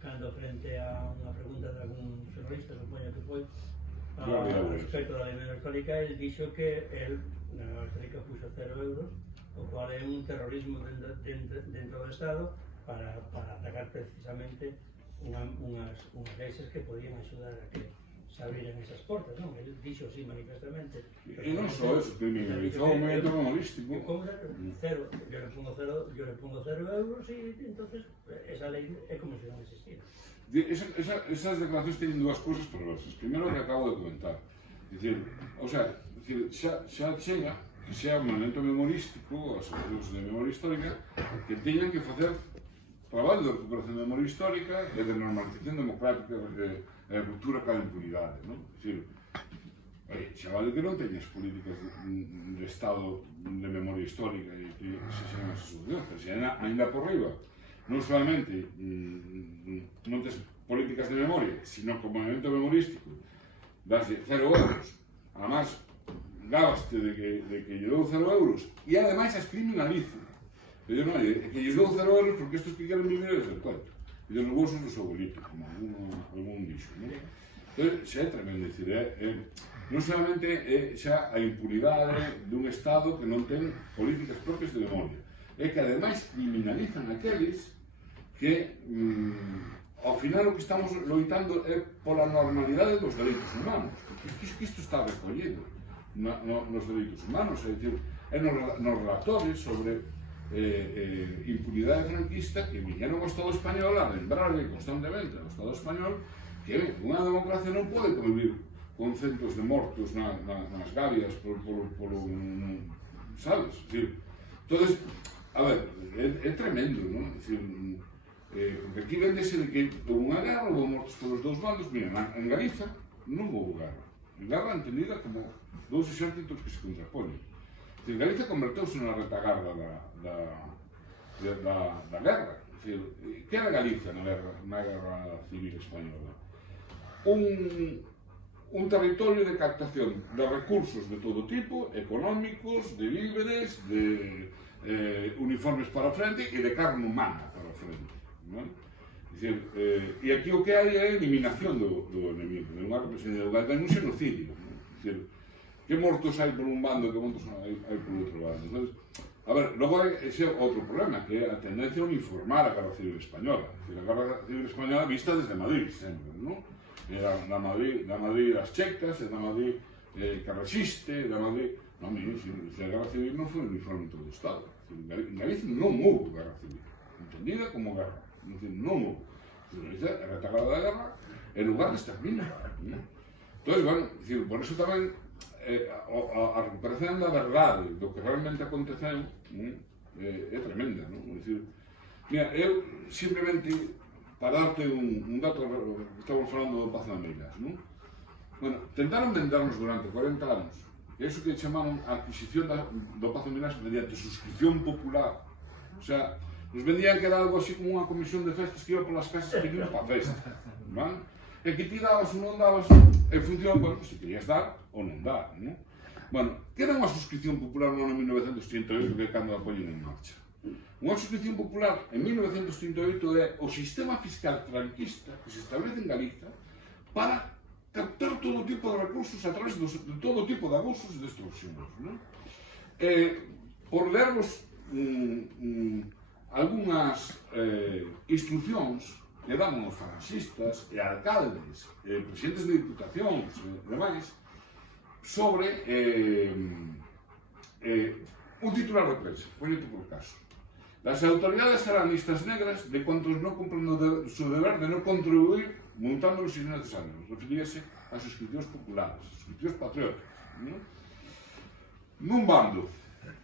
Cando frente a unha pregunta de algún xornalista, supoño que foi, respecto da memoria histórica, el dixo que el, na memoria histórica, puxo 0 euros, o cual é un terrorismo dentro do Estado para atacar precisamente unhas iglesias que podían axudar a que se abriran esas portas, non? El dixo así manifestamente. E non só eso, criminalizou o movimento memorístico. Cero, yo le pongo 0 euros e entonces esa lei é como se non existira. Esas declaracións teñen dúas cousas perversas. Primeiro, que acabo de comentar. Dicir, o sea, xa chega que sea o movimento memorístico, as asociacións de memoria histórica, que teñan que facer traballo de recuperación de memoria histórica e de normalización democrática e de ruptura ca impunidade, non? Dicir, xa vale que non teñas políticas de Estado de memoria histórica e que se xeran as asociacións, pero se ainda por riba non solamente non tes políticas de memoria, sino como movimento memorístico daslle 0 euros, además gabaste de que lle dou 0 euros e ademais as criminalizo. Eu non, é que lles dou 0 euros porque estes que queren vivir é del cuento e dos bolsos dos abuelitos, como algún dixo, non? Entón, xa é tremendo, dicir, non solamente é xa a impunidade dun Estado que non ten políticas propias de memoria, é que ademais criminalizan aqueles que ao final o que estamos loitando é pola normalidade dos dereitos humanos, porque isto está recollido nos dereitos humanos, é dicir, é nos relatores sobre impunidade franquista que viñeron ao Estado español a lembrarle constantemente ao Estado español que unha democracia non pode convivir con centos de mortos nas gabias polo sabes? Entonces, a ver, é tremendo, non? Porque aquí vendese de que houve unha guerra, houve mortos polos dous bandos. Mira, en Galiza non houve guerra. Guerra entendida como dous exércitos que se contrapoñen. Galicia converteuse na retagarda da guerra. Que era Galicia na guerra civil española? Un territorio de captación de recursos de todo tipo, económicos, de víveres, de uniformes para o frente e de carne humana para o frente. E aquí o que hai é a eliminación do enemigo, de unha representación, de un xenocidio. Que mortos hai por un bando e que mortos hai por outro bando. Entonces, a ver, logo ese é outro problema, que é a tendencia a uniformar a Guerra Civil Española. A Guerra Civil Española vista desde Madrid, sempre, non? Da Madrid das checas, da Madrid que resiste, da Madrid... Non, a Guerra Civil non foi uniforme en todo o Estado. En Galicia non houve Guerra Civil, entendida como guerra. Non houve. Galicia é retagarda da guerra en lugar de exterminio. Entón, bueno, por eso tamén a recuperación da verdade do que realmente aconteceu é tremenda, non? Mira, eu simplemente, para darte un dato, estamos falando do Pazo de Meirás, non? Bueno, tentaron vendernos durante 40 anos, eso que chamaron a adquisición do Pazo de Meirás mediante suscripción popular. O sea, nos vendían que era algo así como unha comisión de festas que iba polas casas pedindo para festas, non? E que ti dabas ou non dabas en función, bueno, se querías dar ou non dar, non? Bueno, que era unha suscripción popular no ano 1938 que é cando a poñen en marcha? Unha suscripción popular en 1938 é o sistema fiscal franquista que se establece en Galicia para captar todo tipo de recursos a través de todo tipo de abusos e de extorsiones, non? Por lervos algunhas instruccións que daban os falanxistas e alcaldes, presidentes de diputacións e demais, sobre un titular de prensa, ponete por caso. Las autoridades harán listas negras de cuantos no cumplen su deber de no contribuir montándolos innecesarios. Referíase a suscripcións populares, suscripcións patrióticas. Nun bando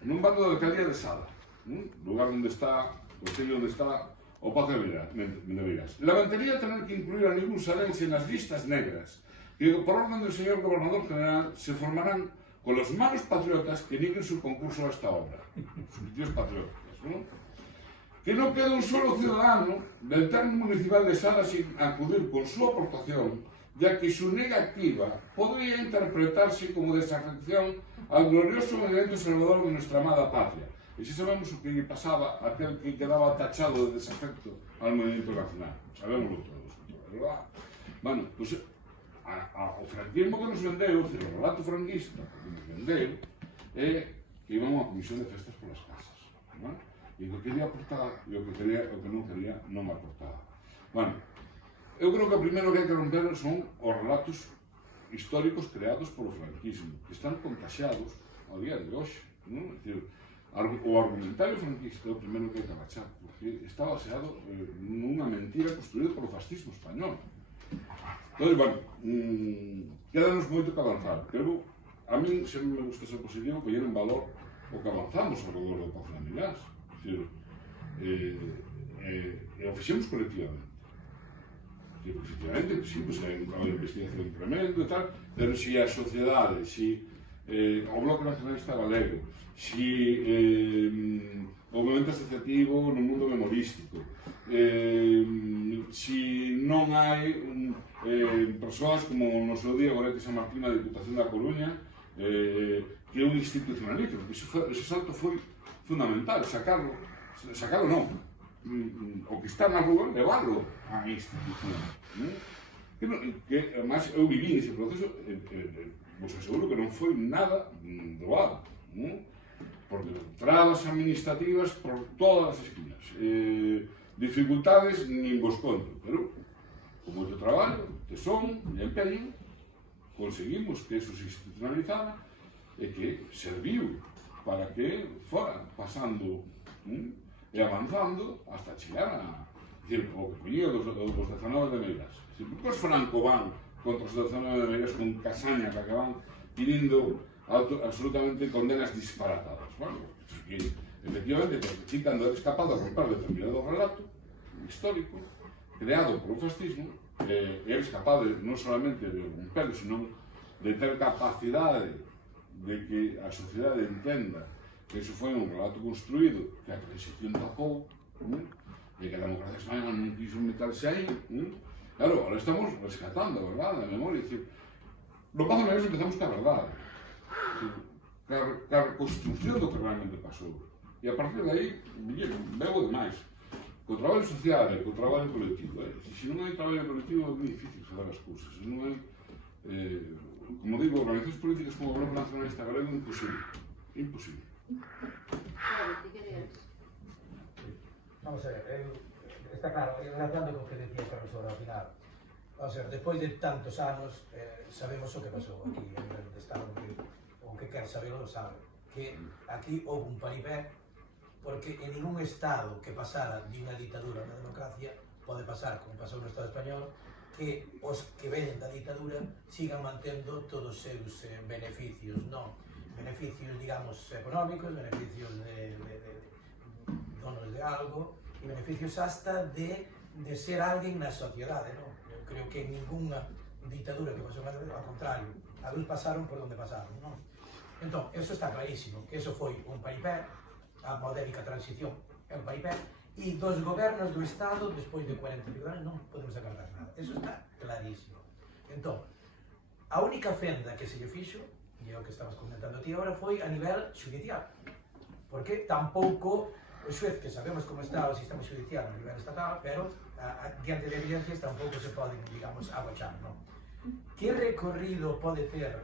da alcaldía de Sada, lugar onde está, o concello onde está o Pazo de Meirás. Lamentaría tener que incluir a ningún salense en las listas negras, que por orden del señor Gobernador General se formarán con los malos patriotas que nieguen su concurso a esta obra. Suscripcións patrióticas, ¿no? Que no quede un solo ciudadano del término municipal de Sada sin acudir con su aportación, ya que su negativa podría interpretarse como desafección al glorioso movimiento salvador de nuestra amada patria. E se sabemos o que pasaba a aquel que quedaba tachado de desafecto al movimento nacional. Sabémoslo todos, ¿verdad? Bueno, pues o franquismo que nos vendeu, o relato franquista que nos vendeu, é que iban a unha comisión de festas polas casas, ¿no? E o que quería aportar e o que non quería non aportaba. Bueno, eu creo que o primeiro que hai que romper son os relatos históricos creados polo franquismo, que están contaxados ao día de hoxe, non? É dicir, o argumentario franquista é o primeiro que hai que agachar, porque está baseado nunha mentira construída polo fascismo español. Entón, bueno, quedanos moito que avanzar, pero a min sempre me gusta ser positivo poñer en valor o que avanzamos ao redor do Pazo de Meirás. E o fixemos colectivamente. Efectivamente, sí, pues hai un traballo de investigación tremendo e tal, pero se a sociedade, se o Bloque Nacionalista Galego, se o movimento asociativo no mundo memorístico, se non hai persoas como no seu día Goretti San Martín na Diputación da Coruña que é un institucionalista, porque ese salto foi fundamental, sacarlo non, o que está na rúa, levarlo á institución, que además eu viví ese proceso, vos aseguro que non foi nada doado, por trabas administrativas por todas as esquinas, dificultades nin vos conto, pero con moito traballo, tesón e empeño conseguimos que eso se institucionalizara e que serviu para que fora pasando e avanzando hasta chegar a decir, o que poñía dos 19 de Meirás. Porque os Franco van contra os 19 de Meirás con casaña que acaban pidindo absolutamente condenas disparatadas. Bueno, que efectivamente, porque cando eres capaz de romper determinado relato histórico creado por o fascismo, eres capaz de, non solamente de romperlo, sino de ter capacidade de que a sociedade entenda que eso foi un relato construído, que a transición tapou, e que a democracia española non quiso meterse aí. Claro, ahora estamos rescatando a verdade, a memoria. É dicir, no Pazo de Meirás empezamos ca verdade, ca reconstrucción do que realmente pasou. E a partir de aí, veo demais. Co traballo social e co traballo colectivo. Se non hai traballo colectivo é moi difícil fazer as cousas. Non hai, como digo, organizacións políticas como o Bloque Nacionalista Galego é imposible. Imposible. Claro, ti querías? Vamos a ver, está claro, enlazando con o que decía a profesora ao final. Vamos a ver, despois de tantos anos, sabemos o que pasou aquí, en el Estado, o que quer saberlo sabe, que aquí houve un paripé, porque en ningún Estado que pasara de unha ditadura a unha democracia pode pasar, como pasou no Estado español, que os que venen da ditadura sigan mantendo todos os seus beneficios, non? Beneficios, digamos, económicos, beneficios de donos de algo, e beneficios hasta de ser alguén na sociedade, non? Eu creo que ninguna ditadura que pasou ao contrario, a luz pasaron por onde pasaron, non? Entón, eso está clarísimo, que eso foi un paripé, a modélica transición é un paripé, e dos gobernos do Estado, despois de 40 anos, non podemos acordar nada. Eso está clarísimo. Entón, a única fenda que se lle fixo, e é o que estabas comentando ti agora, foi a nivel judicial. Porque tampouco o xuez, que sabemos como está o sistema judicial a nivel estatal, pero diante de evidencias tampouco se poden, digamos, agochar, non? Que recorrido pode ter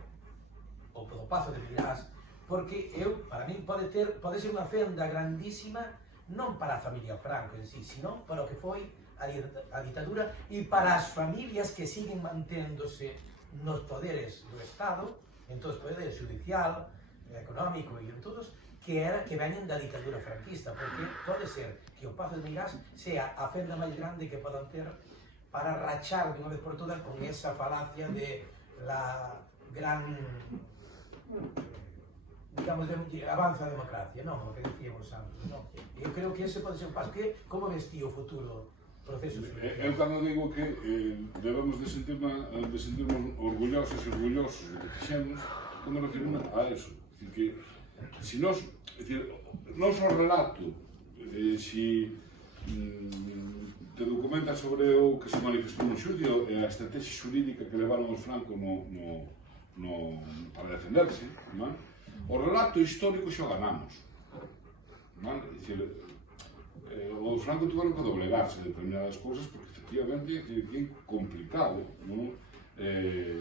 o Pazo de Meirás? Porque para min pode ser unha fenda grandísima non para a familia Franco en sí, sino para o que foi a ditadura e para as familias que siguen manténdose nos poderes do Estado, en todos os poderes judicial, económico e en todos, que veñen da ditadura franquista, porque pode ser que o Pazo de Meirás sea a fenda máis grande que podan ter para rachar de unha vez por todas con esa falacia de la gran, digamos, avanza a democracia, non? O que decíamos antes, non? Eu creo que ese pode ser un paso. Como ves ti o futuro proceso? Eu cando digo que debemos de sentirnos orgullosos e orgullosos do que fixemos, cando referimos a eso. É dicir, que se nos, non só relato, se te documentas sobre o que se manifestou no xudio e a estrategia xurídica que levaron os Franco para defenderse, non? O relato histórico xa o ganamos. Non? É dicir, os Franco tiveron que doblegarse de determinadas cousas porque efectivamente é complicado, non?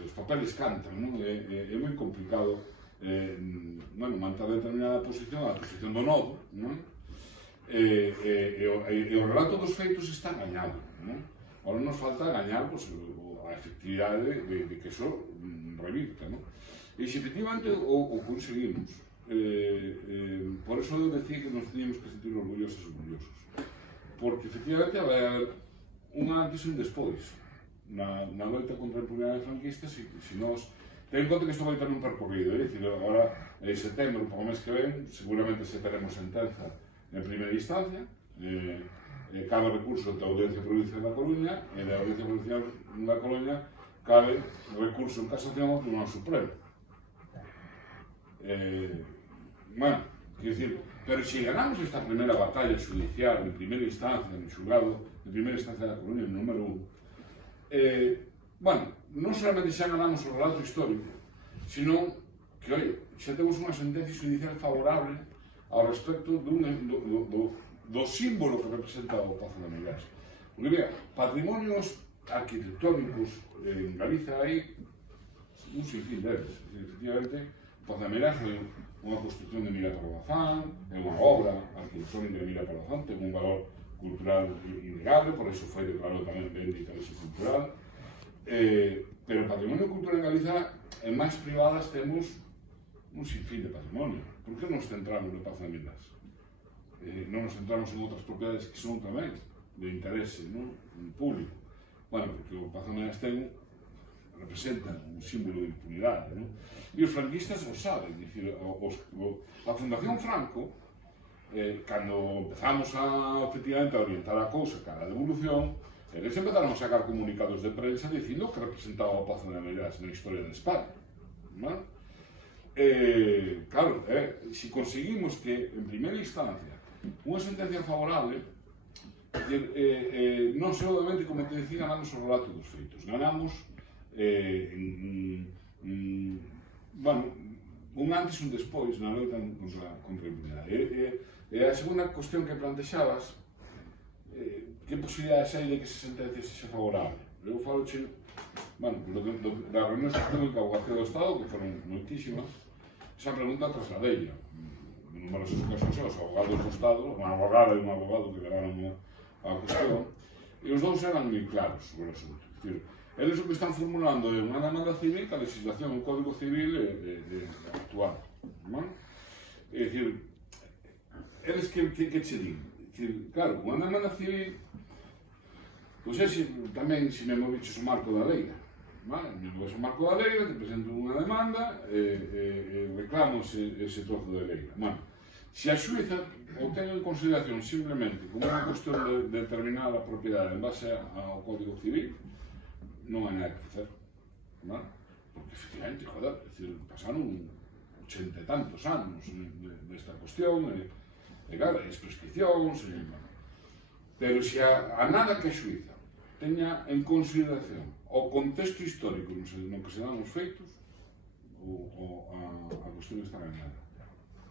Os papeles cantan, non? É moi complicado manter determinada posición, a posición do nodo, non? E o relato dos feitos está gañado, non? Agora nos falta gañar a efectividade de que eso revirta, non? E se efectivamente o conseguimos, por eso eu decía que nos teníamos que sentir orgullosos e orgullosos, porque efectivamente vai haber un antes e un despois na loita contra a impunidade franquista. Se nos ten en conta que isto vai ter un percorrido, é dicir, agora en setembro, para o mes que ven, seguramente se teremos sentenza en primeira instancia, cabe recurso ante a Audiencia Provincial da Coruña, e da Audiencia Provincial da Coruña cabe recurso en casación ao Tribunal Supremo. Bueno, quer dizer, pero se ganamos esta primeira batalla judicial en primeira instancia, no xulgado de primeira instancia da Coruña, número 1, bueno, non solamente xa ganamos o relato histórico, sino que, oi, xa temos unha sentencia judicial favorable ao respecto do símbolo que representa o Pazo de Meirás. Porque, vea, patrimonios arquitectónicos en Galiza hai un sinfín deles. Efectivamente, o Pazo de Meirás foi unha construcción de Mira Parvazán, é unha obra arquitectónica de Mira Parvazán, ten un valor cultural innegable, por eso foi declarado tamén ben de interese cultural. Pero o patrimonio cultural en Galiza, en máis privadas, temos un sinfín de patrimonio. Por que non nos centramos no Pazo de Meirás? Non nos centramos en outras propiedades que son tamén de interese público. Bueno, porque o Pazo de Meirás representa un símbolo de impunidade, non? E os franquistas o saben, dicir, a Fundación Franco, cando empezamos efectivamente a orientar a cousa cara a devolución, eles empezaron a sacar comunicados de prensa dicindo que representaba o Pazo de Meirás na historia de España, non? claro, si conseguimos que, en primeira instancia, unha sentencia favorable, non solamente, como te decía, ganamos o relato dos feitos, ganamos bueno, un antes e un despois na loita contra a impunidade. E a segunda cuestión que plantexabas, que posibilidades hai de que esa sentencia sexa favorable? Eu falo bueno, das reunións que tuve ca Abogacía do Estado, que foron moitísimas, esa pregunta trasladei en numerosas ocasións aos abogados do Estado, unha abogada e un abogado que levaron a cuestión, e os dous eran moi claros sobre o asunto. É dicir, eles o que están formulando é unha demanda civil que a legislación, o Código Civil actual. É dicir, eles que che din? É dicir, claro, unha demanda civil, pois é tamén se me moviches o marco da lei. Me moves o marco da lei, te presento unha demanda e reclamo ese trozo de lei. Se a xueza o ten en consideración simplemente como unha cuestión de determinar a propiedade en base ao Código Civil, non hai nada que facer. Porque, efectivamente, joder, pasaron 80 e tantos anos desta cuestión, e claro, as prescripcións, pero se a nada que a xuiza teña en consideración o contexto histórico no que se dan os feitos, a cuestión está gañada.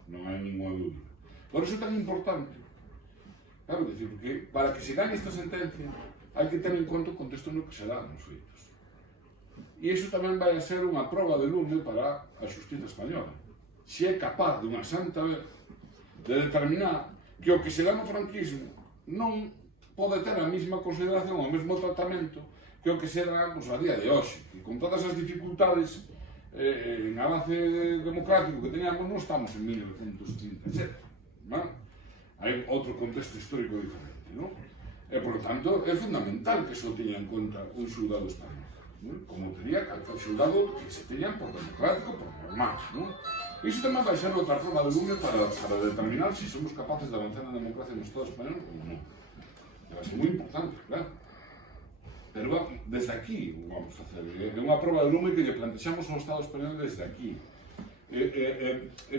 Non hai ninguna dúbida. Por iso é tan importante, claro, decir, que para que se gañe esta sentencia hai que ter en conta o contexto no que se dan os feitos. E iso tamén vai a ser unha proba de lume para a xustiza española. Se é capaz dunha santa vez de determinar que o que se dá no franquismo non pode ter a mesma consideración, o mesmo tratamento que o que se dá a día de hoxe, que con todas as dificultades en avance democrático que teñamos non estamos en 1937, hai outro contexto histórico diferente, non? E, por tanto, é fundamental que se o teña en conta un xulgado español, como tería calquer xulgado que se teña por democrático, por normal, non? Iso tamén vai ser outra forma de lume para determinar se somos capaces de avanzar na democracia no Estado español ou non. Vai ser moi importante, claro. Pero desde aquí vamos a facer. É unha prova de lume que lle plantexamos ao Estado español desde aquí.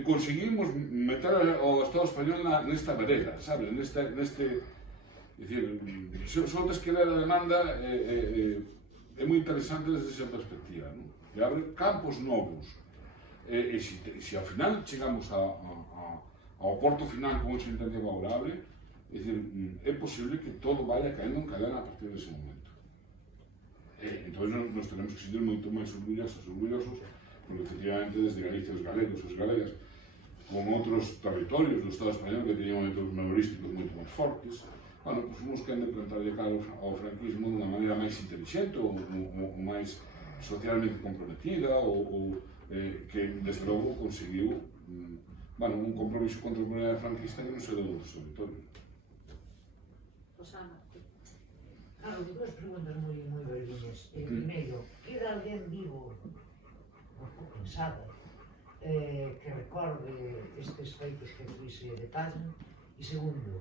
Conseguimos meter o Estado español nesta vereda, sabes? É dicir, só tes que ler a demanda é moi interesante desde esa perspectiva, non? E abre campos novos. E se ao final chegamos ao porto final con esa sentencia favorable, é dicir, é posible que todo vaya caendo en cadena a partir dese momento. Entón, nos tenemos que sentir moito máis orgullosos, porque efectivamente desde Galicia os galegos e as galegas, con outros territorios do Estado español que teñan métodos memorísticos moito máis fortes, bueno, pues fomos que han de plantarlle cara ao franquismo dunha maneira máis inteligente ou máis socialmente comprometida ou que, desde logo, conseguiu un compromiso contra a comunidade franquista que non se deu dos territorios. Rosana. Claro, dúas preguntas moi breviñas. Primeiro, queda alguén vivo, un pouco pensada, que recorde estes feitos que Luís detallan? E segundo,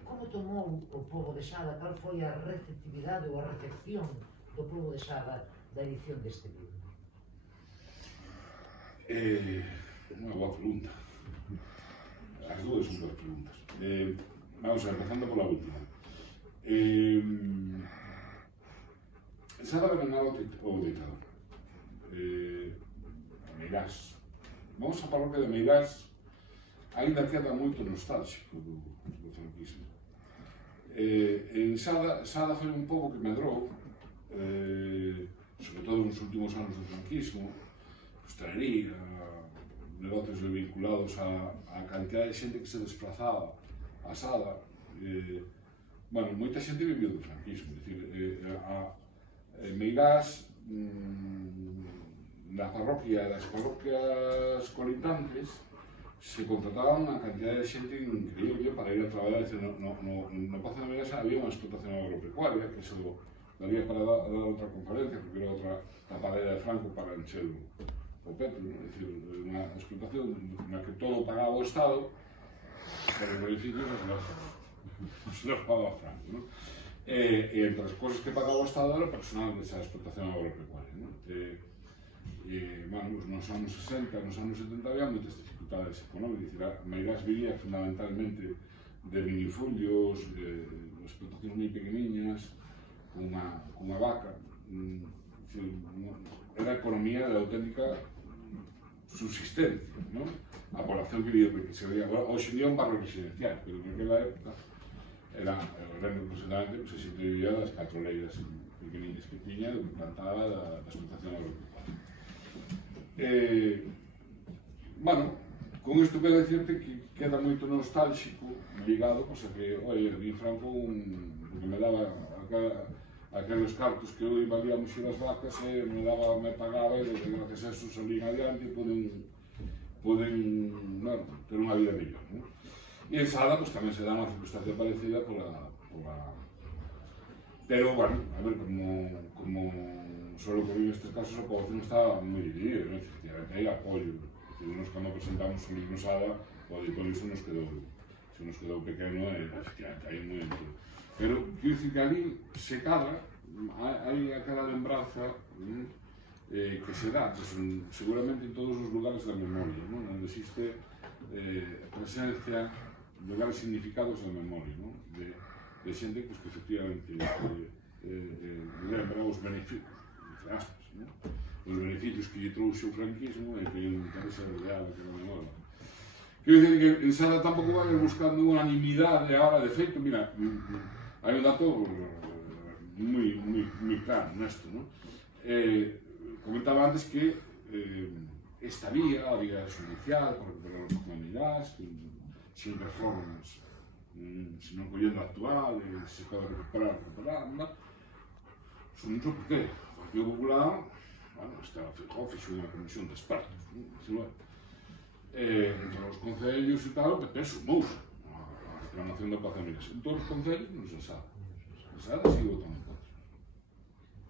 como tomou o pobo de Sada, cal foi a receptividade ou a recepción do pobo de Sada da edición deste libro? Unha boa pregunta. As dúas son boas preguntas. Vamos a ver, empezando pola última. Sada venenaba o ditador. Meirás. Vamos á parroquia de Meirás, ainda queda moito nostálxico do franquismo. En Sada foi un pobo que medrou, sobre todo nos últimos anos do franquismo, hostalería, negocios vinculados á cantidad de xente que se desplazaba a Sada. Moita xente viviu do franquismo, Meirás, na parroquia e das parroquias colindantes, se contrataban unha cantidad de xente increíble para ir a traballar. No Pazo de Meirás había unha explotación agropecuaria, que se daría para dar outra conferencia, porque era outra tapadera de Franco para encher o petro, é dicir, unha explotación na que todo pagaba o Estado, pero os beneficios se los pagaba Franco. E entre as cousas que pagaba o Estado era o personal desa explotación agropecuaria. bueno, nos anos 60, nos anos 70 había moitas dificultades económicas, dicir, a Meirás vivía fundamentalmente de minifolios, explotacións moi pequeniñas, cunha vaca, era a economía de auténtica subsistencia, non? A población vivía, porque se veía, hoxe día un barrio residencial, pero naquela época era representante, pues, se vivía das catroleiras pequeninas que tiña, que plantaba da explotación agropecuaria. Bueno, con isto quero decirte que queda moito nostálxico ligado, pues, a que, oi, a mí Franco, porque me daba aqueles cartos que eu iba a muxir as vacas, me pagaba, e gracias a eso salín adiante e poden, bueno, ter unha vida mellor, non? E en Sada, pues, tamén se dá unha circunstancia parecida pero, bueno, a ver, como solo ocurrió en estes casos, a población estaba moi dividida, non? Efectivamente, hai apoio. Nos, cando presentamos o mismo Sada, o auditorio se nos quedou pequeno, e, efectivamente, hai un momento. Pero, quero dicir que ali se cadra, hai aquela lembranza que se dá, pues, seguramente en todos os lugares da memoria, non? Onde existe presencia, lugares significados da memoria, non? De xente pues, que efectivamente lembra os beneficios, entre aspas, non? Os beneficios que lle trouxe o franquismo e que lle interesa real aquela memoria. Quero dicir que en Sada tampouco vai buscando unanimidade agora, de feito, mira, hai un dato moi claro nesto, non? Comentaba antes que esta vía, a vía judicial, por recuperar as comunidades, sin reformas, sino collendo actual, se pode recuperar, son non sei por qué. O Partido Popular, bueno, fixo unha comisión de expertos, entre os concellos e tal, o PP sumouse a reclamación da Plaza Miras. En todos os concellos non se sabe. En Sada sigo votando en contra.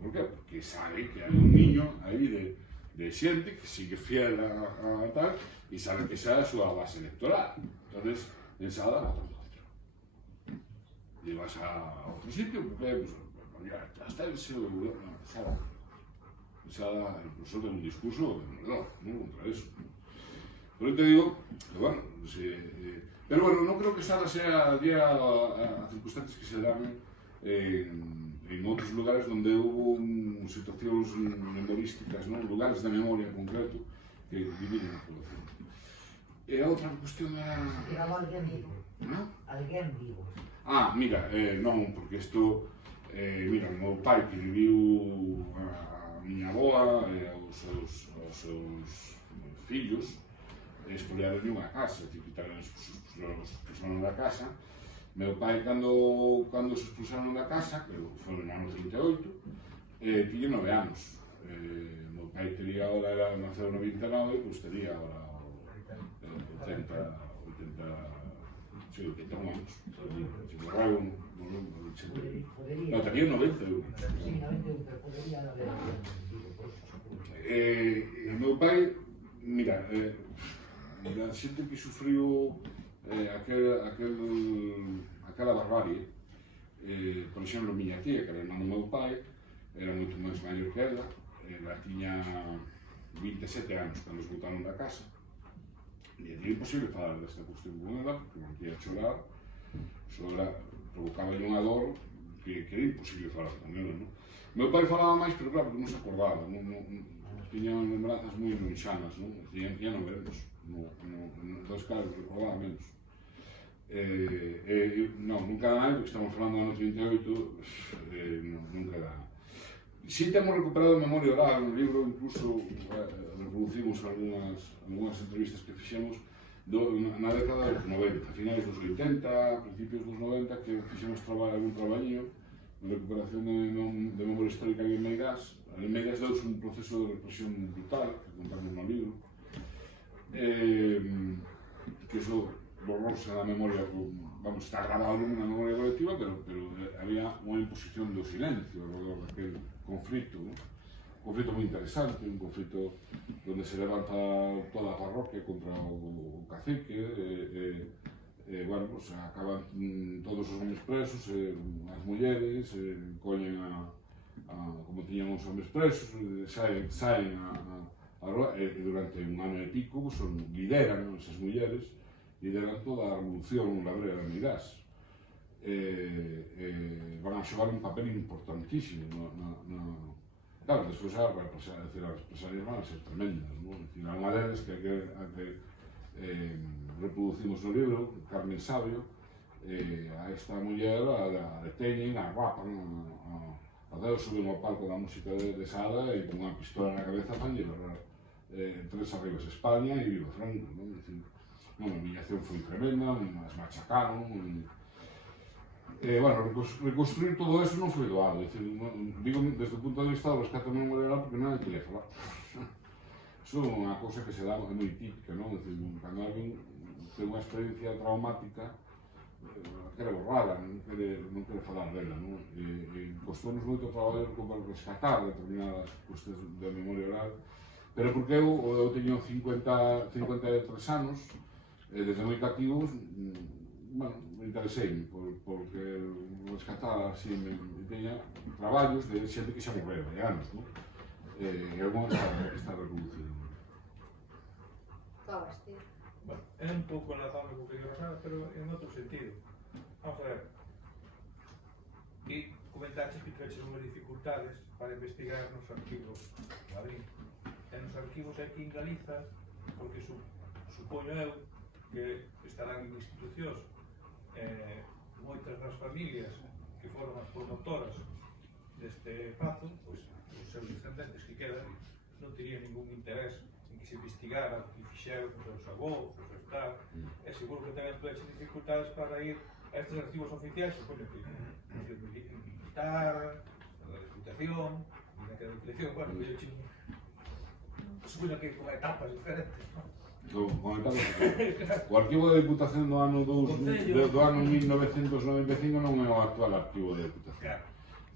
Por qué? Porque sabe que hai un niño aí de xente que sigue fiel a tal e sabe que esa é a súa base electoral. Entonces, en Sada votan contra. E vas a outro sitio, porque, hasta el seu Sada. Sada, incluso, ten un discurso vendedor, contra eso. Pero te digo, que bueno, pero bueno, non creo que Sada sea a circunstancias que se dan en outros lugares onde hubo situacións memorísticas, lugares de memoria en concreto que dividen a población. E a outra cuestión era... Era alguén vivo. Alguén vivo. Mira, non, porque isto... Mira, o meu pai que viviu a miña avoa e aos seus fillos expoliaron unha casa, quitaron os expulsaron da casa. Meu pai, cando se expulsaron da casa, que foi no ano 38, tiña 9 anos. Meu pai tería agora, naceu no 29, pois tería agora 81 anos. Se borraron, no, tenía 91. Sí, 91, pero podería haber meu pai, mira, a xente que sufriu aquela barbarie, por exemplo, miña tía, que era irmã do meu pai, era moito máis maior que ela tiña 27 anos cando os botaron da casa, e era imposible falar desta cuestión con ela, porque non quería chorar, provocaba unha dor que era imposible falar con ela, non? Meu pai falaba máis, pero claro, non se acordaba, tiña lembranzas moi lonxanas, non? Ya non veremos. Dos caras recordaba menos. Non, nunca dá nada, porque estamos falando do ano 38, nunca dá nada. Si temos recuperado memoria oral, no libro incluso reproducimos algunhas entrevistas que fixemos na década dos 90, a finais dos 80, principios dos 90, que fixemos algún traballinho de recuperación de memoria histórica en Meirás. En Meirás deus un proceso de represión brutal, que contamos no libro, que iso borrouse da memoria, vamos, está grabado na memoria colectiva, pero había unha imposición do silencio alrededor daquele conflito, un conflito moi interesante, un conflito onde se levanta toda a parroquia contra o cacique, bueno, pues acaban todos os homes presos, as mulleres, coñen como tiñan os homes presos, saen a rúa, e durante un ano e pico lideran, esas mulleres, lideran toda a revolución labrera de Meirás. Van a xogar un papel importantísimo claro, despois as represalias van a ser tremendas, non? A unha deles que reproducimos no libro, Carmen Sabio, a esta muller a deteñen, a rapan, a Deus suben ao palco da música de Sada e con unha pistola na cabeza van llevar tres arribas España e viva Franco, non? A humillación foi tremenda, as machacaron, bueno, reconstruir todo eso non foi doado, digo desde o punto de vista do rescate memorial porque non hai que lle falar. Iso é unha cousa que se dá moi típica, non? Cando alguén ten unha experiencia traumática, quere borrala, non quere falar dela, non? E costounos moito traballo para rescatar determinadas cuestións da memoria oral, pero porque eu teño 53 anos, e desde moi cativos, bueno, me interesei porque rescatar así, teña traballos de xente que xa morreu, de anos, non? E algunha está reproducindo. Todas, tío. Bueno, é un pouco enlazable co que digo Rosana, pero en outro sentido. Vamos a ver. E comentaches que tiveches unhas dificultades para investigar nos arquivos de Madrid. E nos arquivos aquí en Galiza, porque supoño eu que estarán en institucións moitas das familias que foron as promotoras deste pazo, pois os seus descendentes que quedan non terían ningún interés en que se investigara o que fixeron os seus avós, os seus tal, e seguro que tamén tuveches dificultades para ir a estes archivos oficiais, supoño que o militar, a Diputación, bueno, supoño que con etapas diferentes, non? O arquivo da Diputación do ano 1995 non é o actual arquivo da Diputación.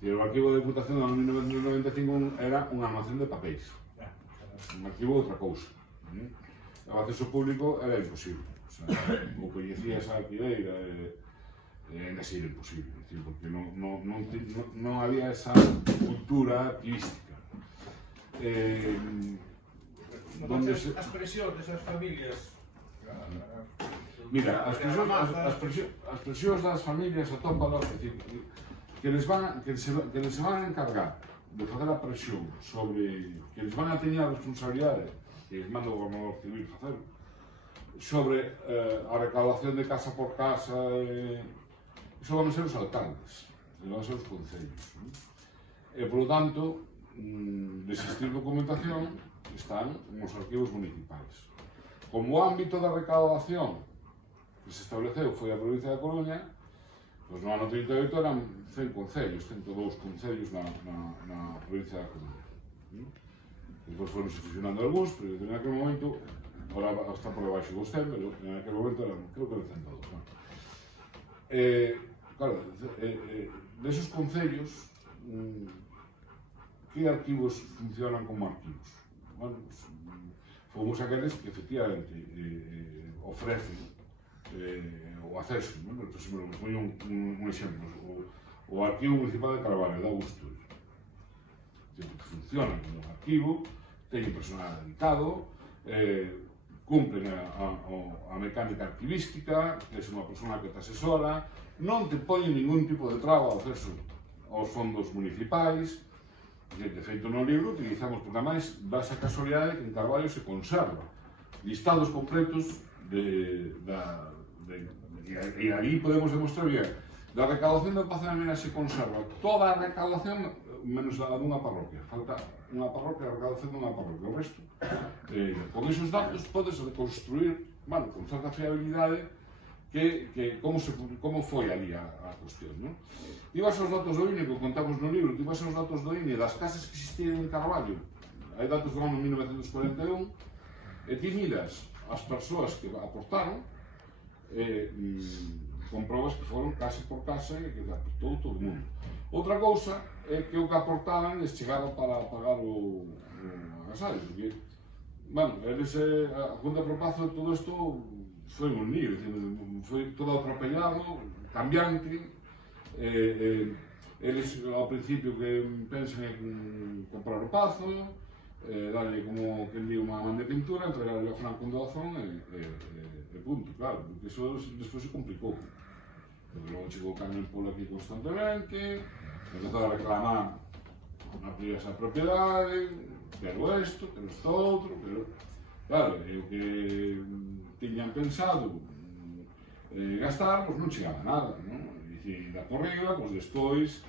O arquivo da Diputación do ano 1995 era un almacén de papéis. Un arquivo outra cousa. O acceso público era imposible. O coñecía esa arquiveira e ainda ser imposible, porque non había esa cultura arquivística. As presións desas familias. Mira, as presións das familias atópalas, que les van a encargar de facer a presión sobre que les van a teñer a responsabilidade que les manda o gobernador civil facer sobre a recaudación de casa por casa, iso van a ser os alcaldes, van a ser os concellos, e polo tanto desistir documentación están nos arquivos municipais. Como o ámbito da recaudación que se estableceu foi a provincia da Coruña, pois no ano 38 eran 100 concellos, 102 concellos na provincia da Coruña. Depois foron se fusionando algúns, pero en aquel momento, agora está por debaixo dos 100, pero en aquel momento eran, creo que eran 102. Claro, desos concellos, que arquivos funcionan como arquivos? Bueno, fomos aqueles que efectivamente ofrecen o acceso, non? Entón, se me pongo un exemplo, o Arquivo Municipal de Carvalho, de Augusto, que funciona como un arquivo, teñen personal dedicado, cumplen a mecánica arquivística, que é unha persona que te asesora, non te poñen ningún tipo de traba ao acceso aos fondos municipais. De feito, no libro utilizamos, porque ademais dá esa casualidade que en Carballo se conserva listados completos e ali podemos demostrar bien. Da recaudación do Pazo de Mena se conserva toda a recaudación menos a dunha parroquia. Falta unha parroquia, a recaudación dunha parroquia. O resto, con esos datos podes reconstruir, bueno, con certa fiabilidade como foi ali a cuestión, non? Ti vas aos datos do INE, que contamos no libro, ti vas aos datos do INE das casas que existían en Carballo, hai datos do ano 1941, e ti miras as persoas que aportaron, comprobas que foron case por casa e que aportou todo o mundo. Outra cousa é que o que aportaban les chegaba para pagar o agasallo, porque, bueno, eles, a conta por pazo de todo isto foi un lío, foi todo atropellado, cambiante, eles ao principio que pensan en comprar o Pazo, darlle como que di unha man de pintura, entregarle a Franco un doazón e punto, claro, porque iso despois se complicou. Porque logo chegou o Carmen Polo aquí constantemente, empezou a reclamar ampliar esa propiedade, pero isto, pero isto outro, pero... Claro, e o que tiñan pensado gastar, pois non chegaba a nada, non? E dicir, da por riba, pois despois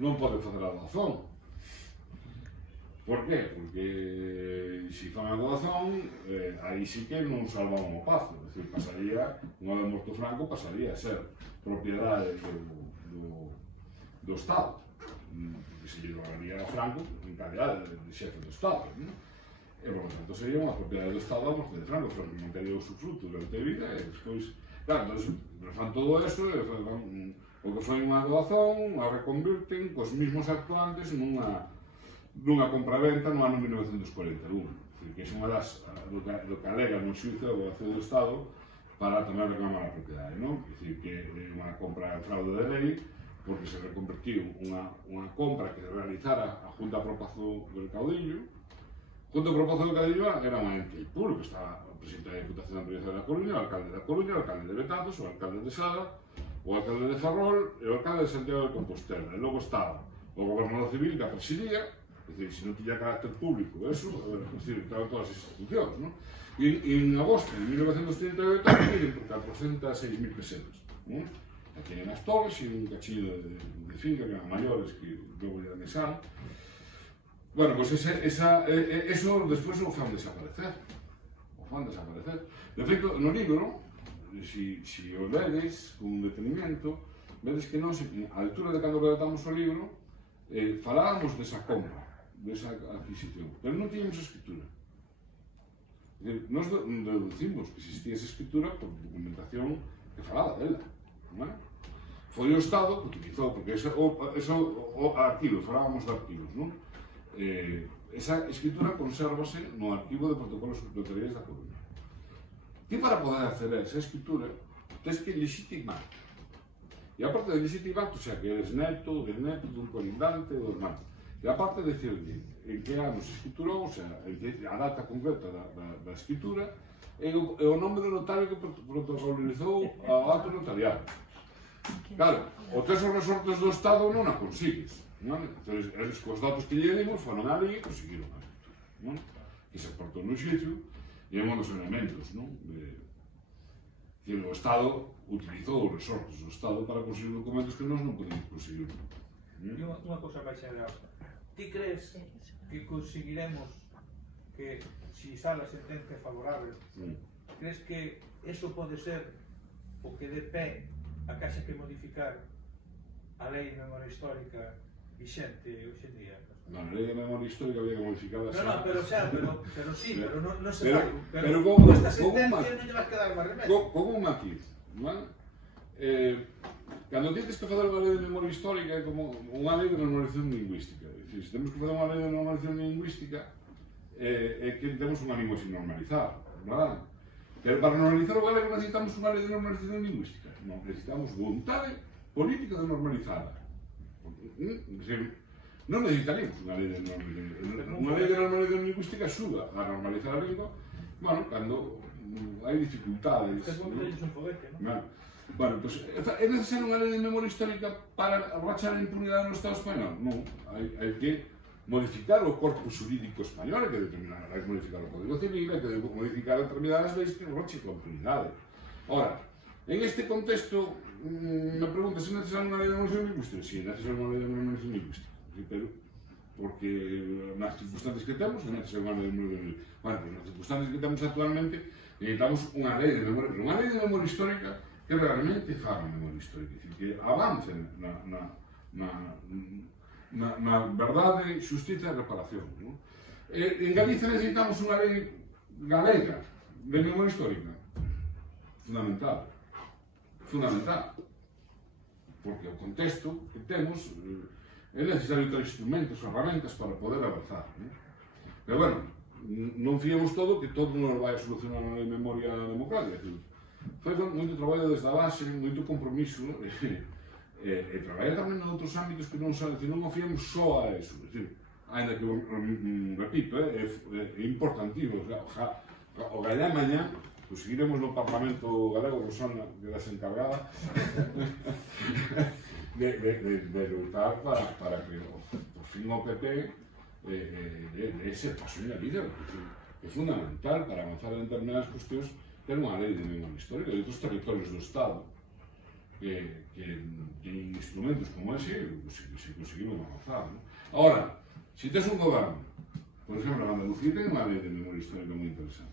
non pode facer a doazón. Por qué? Porque se fan a doazón, aí sí que non salvaban o Pazo, é dicir, pasaría, unha vez morto Franco, pasaría a ser propiedade do Estado, que se lle lograría a Franco en calidad de xefe do Estado, non? E, por lo tanto, sería unha propiedade do Estado a morte de Franco, Franco non teria o usufruto durante a vida, e despois, claro, fan todo eso, o que foi unha doazón, a reconvirten cos mismos actuantes nunha compraventa no ano 1941, que é unha das, do que alega no xuizo da Abogacía do Estado para tamén reclamar a propiedade, non? É dicir, que é unha compra en fraude de lei, porque se reconvertiu unha compra que realizara a Junta Pro Pazo del Caudillo. Junto ao Pazo del Caudillo era un ente público, estaba o presidente da Diputación da Provincia da Coruña, o alcalde da Coruña, o alcalde de Betanzos, o alcalde de Sada, o alcalde de Ferrol e o alcalde de Santiago de Compostela. E logo estaba o gobernador civil que a presidía, é dicir, se non tiña carácter público, eso, é dicir, estaban todas as institucións, non? E en agosto de 1938 piden por 406.000 pesetas, non? Aquí en as Torres e un cachillo de finca que eran maiores que logo lle anesaron. Bueno, pois eso despois o fan desaparecer. De feito, no libro, se o ledes con detenimiento, vedes que non, a lectura de cando redactamos o libro, falábamos desa compra, desa adquisición, pero non tiñamos escritura. Nos deducimos que existía esa escritura por documentación que falaba dela, non é? Foi o Estado que utilizou, porque o arquivo, falábamos de arquivos, non? Esa escritura consérvase no arquivo de protocolos secretariais da Coruña. Ti para poder acceder a esa escritura tens que legitimar. E aparte de legitimar, o sea, que eres neto, bisneto dun colindante ou hermano. E aparte de decirle en que ano se escriturou, o sea, a data concreta da escritura e o nome do notario que protocolizou ao acto notarial. Claro, o tes os resortes do Estado non a consigues. Entón, eles cos datos que lle dimos foron ali e conseguiron a escritura, que se aportou no xuicio e é un dos elementos, que o Estado utilizou os resortes do Estado para conseguir documentos que nós non podemos conseguir. E unha cousa máis xeral, ti crees que conseguiremos que, se sale a sentencia favorable, crees que eso pode ser o que dé pé a que haxa que modificar a lei de memoria histórica vixente hoxe en día? Na lei de memoria histórica había que modificarla sempre. No, pero sí, pero non se fai. Pero con esta sentencia non lle vai quedar máis remedio. Con un matiz, non é? Cando tienes que fazer unha lei de memoria histórica é como unha lei de normalización lingüística. É dicir, se temos que fazer unha lei de normalización lingüística é que temos unha lingua sin normalizar, non? Pero para normalizar o galego necesitamos unha lei de normalización lingüística. Non, necesitamos vontade política de normalizada. Non necesitaríamos unha lei de normalización. Unha lei de normalización lingüística axuda a normalizar a lingua, bueno, cando hai dificultades. Bueno, pues, é necesario unha lei de memoria histórica para rachar a impunidade no Estado español? Non, hai que modificar o corpus jurídico español, hai que modificar o Código Civil, hai que modificar determinadas leis que rachen a impunidade. Ora, en este contexto, me pregunta se é necesario unha lei de normalización lingüística. Si, é necesario unha lei de normalización lingüística, pero porque nas circunstancias que temos é necesario unha lei de normalización lingüística. Bueno, pues nas circunstancias que temos actualmente necesitamos unha lei de memoria, pero unha lei de memoria histórica que realmente faga memoria histórica, é dicir, que avance na verdade, xustiza e reparación. En Galicia necesitamos unha lei galega de memoria histórica. Fundamental. Porque o contexto que temos é necesario ter instrumentos, ferramentas para poder avanzar. Pero bueno, non fiemos todo que todo nos vai a solucionar a lei de memoria democrática. Foi moito traballo desde a base, moito compromiso, E traballar tamén noutros ámbitos que non o fiamos só a eso. Ainda que, repito, é importantivo. O galá mañá, pues seguiremos no Parlamento galego, Rosana, que das encargada, de lutar para que, por fin, o PP ese paso en la vida. É fundamental para avanzar en determinadas cuestións ter unha lei de memoria histórica de outros territorios do Estado que en instrumentos como ese se conseguimos avanzar. Ahora, se tes un goberno, por exemplo, en Andalucía ten unha lei de memoria histórica moi interesante.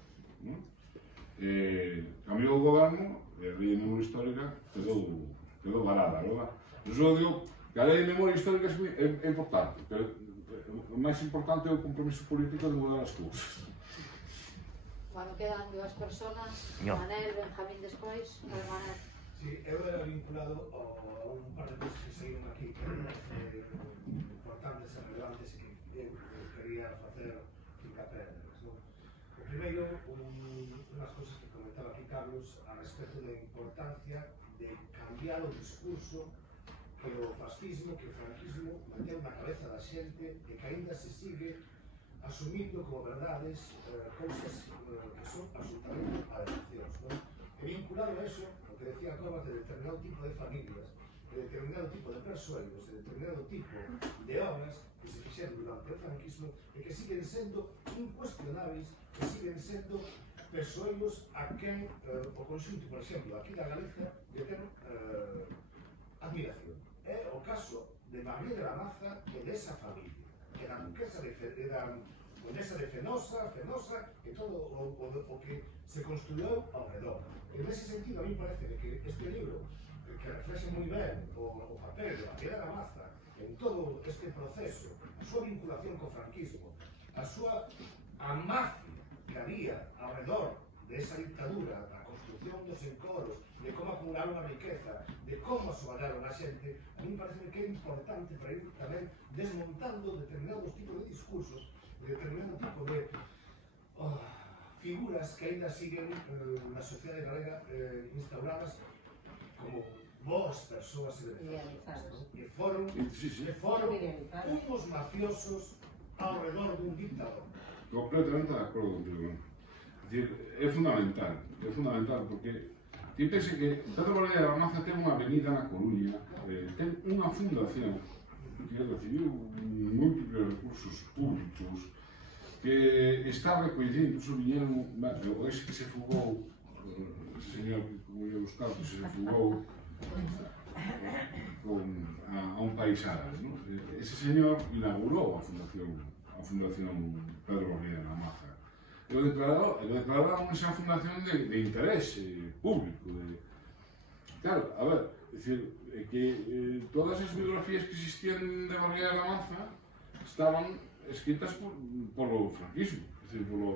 Cambiou o goberno e a lei de memoria histórica quedou varada, verdad? Eu só digo que a lei de memoria histórica é importante, pero o máis importante é o compromiso político de mudar as cousas. Bueno, quedan dúas personas, Manel, Benjamín despois, Manel. Sí, eu era vinculado a un par de cosas que saíron aquí que eran importantes e relevantes e que eu quería facer hincapié nelas. O primeiro, unhas cosas que comentaba aquí Carlos a respecto da importancia de cambiar o discurso que o fascismo, que o franquismo mantén na cabeza da xente e que aínda se sigue asumindo como verdades cousas que son absolutamente aberracións. E vinculado a eso, o que decía Covas de determinado tipo de familias, de determinado tipo de persoeiros, de determinado tipo de obras que se fixeron durante o franquismo e que siguen sendo incuestionables, que siguen sendo persoeiros a quen o conxunto, por exemplo, aquí da Galicia, lle ten admiración. É o caso de María de la Maza e desa familia. Era duquesa de Fenosa e todo o que se construiu ao redor. E nese sentido, a mí parece que este libro, que reflexe moi ben o papel de María de la Maza en todo este proceso, a súa vinculación co franquismo, a súa amafia que había ao redor desa dictadura, da construcción dos encoros, de como acumularon a riqueza, de como asoballaron a xente, a mí parece que é importante para ir tamén desmontando determinados tipos de discursos, determinado tipo de figuras que ainda siguen na sociedade galega instauradas como boas persoas e beneficiadas, que foron uns mafiosos ao redor dun dictador. Completamente de acordo contigo. É fundamental porque ti pense que Pedro Vallejo de la Maza ten unha avenida na Coruña, ten unha fundación que recibiu múltiples recursos públicos que está recollida, incluso viñeron, o ese que se fugou, ese señor que ia buscar, que se fugou a un país árabe, ¿no? Ese señor inaugurou a Fundación Pedro Vallejo de la Maza. E declararon esa fundación de interese público. Claro, a ver, que todas as biografías que existían de Vallejo de la Maza estaban escritas por o franquismo, desde o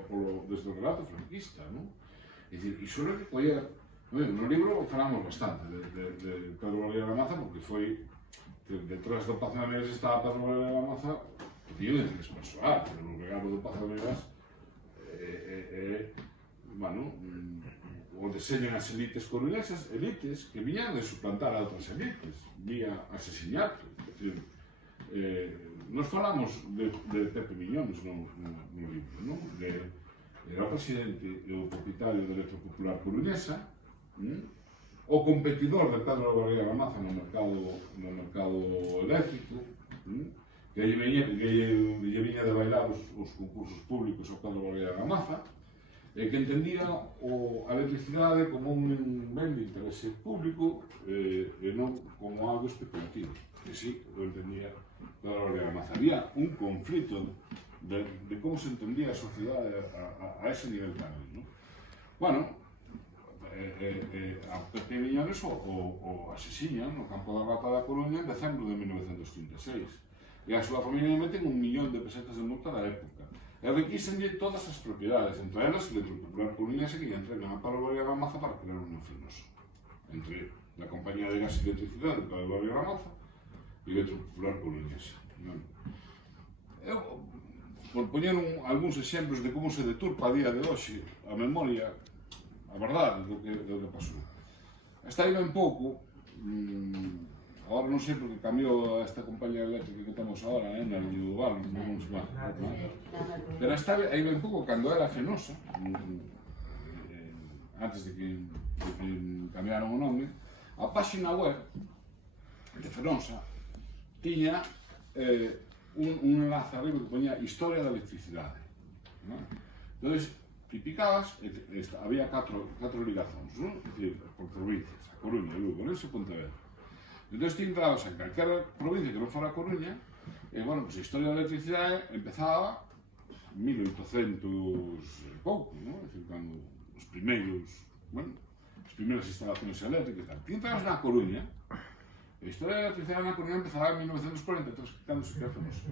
relato franquista, ¿no? E só que coller, no libro falamos bastante de Pedro Vallejo de la Maza porque foi, detrás do Pazo de Megas estaba Pedro Vallejo de la Maza, que tiño de interés persoal, pero o regalo do Pazo de Megas bueno, onde señan as elites coruñesas, elites que viñan de suplantar a outras elites, vía asesinato. Nos falamos de Pepe Miñones no libro, non? Era o presidente e o propietario da Electropopular coruñesa, o competidor de Pedro Vallejo de la Maza no mercado eléctrico, que lle viña de bailar os concursos públicos ao Pedro Vallejo de la Maza, que entendía a electricidade como un ben de interese público e non como algo especulativo, que sí, lo entendía Pedro Vallejo de la Maza. Había un conflito de como se entendía a sociedade a ese nivel tamén, ¿no? Bueno, a Pepe Miñones o asesinan no campo da Rata da Coruña en decembro de 1936. E a súa familia meten 1 millón de pesetas de multa da época. E requísenlle todas as propiedades, entre elas a Electropopular coruñesa que lle entregan a Pedro Vallejo de la Maza para crear un Fenosa. Entre la compañía de gas e electricidade de Pedro Vallejo de la Maza e Electropopular coruñesa. Por poñer algúns exemplos de como se deturpa a día de hoxe a memoria, a verdade do que pasou. Está aí ben pouco, Ahora non sei porque cambiou esta compañía eléctrica que temos ahora, na individual, non sei máis. Pero esta aí ben pouco, cando era Fenosa, antes de que cambiaron o nome, a páxina web de Fenosa tiña un enlace arriba que poñía Historia da Electricidade. Entón, ti picabas, había 4 ligazóns, por provincias, a Coruña, Lugo, Ourense e Pontevedra. Entón, ti entrabas en calquera provincia que non fora a Coruña, e, bueno, pues a historia da electricidade empezaba en 1800 e pouco, non? É dicir, cando os primeiros, bueno, as primeiras instalacións eléctricas e tal. Ti entrabas na Coruña, a historia da electricidade na Coruña empezaba en 1943, cando se creou Fenosa.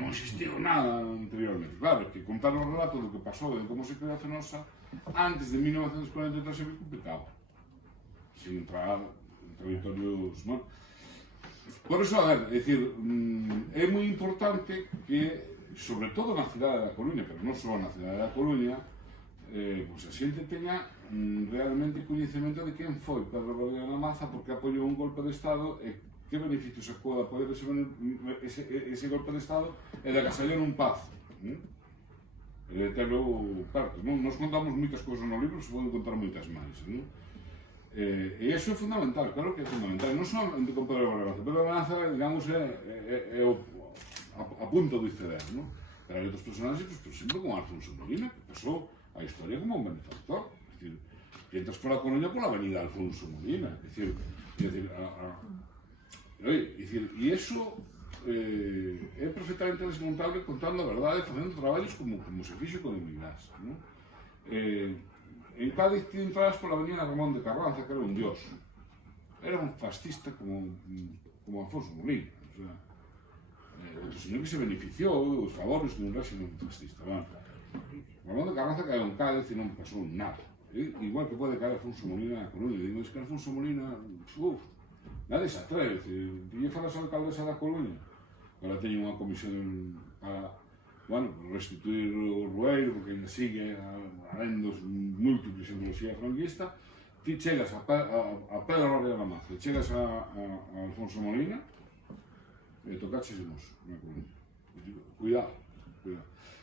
Non existiu nada anteriormente. Claro, que contar o relato do que pasou de como se creou Fenosa antes de 1943 é moi complicado, sin entrar en territorios, non? Por eso, a ver, é dicir, é moi importante que, sobre todo na cidade da Coruña, pero non só na cidade da Coruña, pois a xente teña realmente coñecemento de quen foi Pedro Rodríguez Maza, porque apoiou un golpe de Estado e que beneficios sacou de apoiar ese golpe de Estado e de agasallar un paz. Telo perto, nos contamos moitas cousas no libro, se poden contar moitas máis. E iso é fundamental, claro que é fundamental, non só entre con Pedro Rodríguez Maza. Pedro Rodríguez Maza, digamos, é a punta do iceberg, non? Pero hai outros personaxes, por exemplo, como Alfonso Molina, que pasou a historia como un benefactor. É dicir, que entras pola Coruña pola avenida Alfonso Molina. É dicir, e iso é perfectamente desmontable contando a verdade, facendo traballos como se fixo con Emigrás. En Cádiz ti entras pola avenida Ramón de Carranza, que era un dios. Era un fascista como Alfonso Molina. Outro señor que se beneficiou dos favores de un régimen fascista. Ramón de Carranza caeu en Cádiz e non pasou nada. Igual que pode caer Alfonso Molina na Coruña. Digo, es que Alfonso Molina, nadie se atreve. Ti falas a alcaldesa da Coruña, agora teño unha comisión para, bueno, restituir o Rueiro, porque ainda sigue alén dos múltiples ideoloxía franquista. Ti chegas a Pedro Rodríguez Maza, chegas a Alfonso Molina e tocaches de nos na Coruña. Cuidado.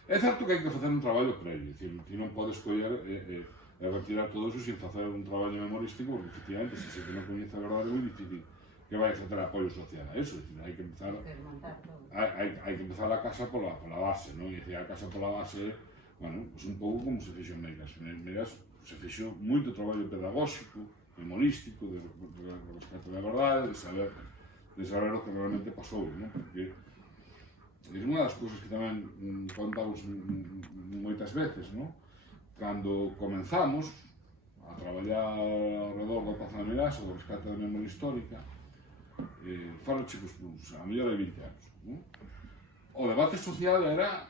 É certo que hai que facer un traballo previo, ti non podes coller e retirar todo iso sin facer un traballo memorístico, porque efectivamente, se se non coñece a verdade, é moi difícil que vai a ter apoio social a eso. Hai que empezar a casa pola base, non? E a casa pola base, bueno, pues un pouco como se fixo en Megas. En Megas se fixo moito traballo pedagóxico, memorístico, de rescate da verdade, de saber o que realmente pasou, non? Porque é unha das cousas que tamén contamos moitas veces, non? Cando comenzamos a traballar alrededor da Praza de Megas, o rescate da memoria histórica, falo chicos, a mellor de 20 anos. O debate social era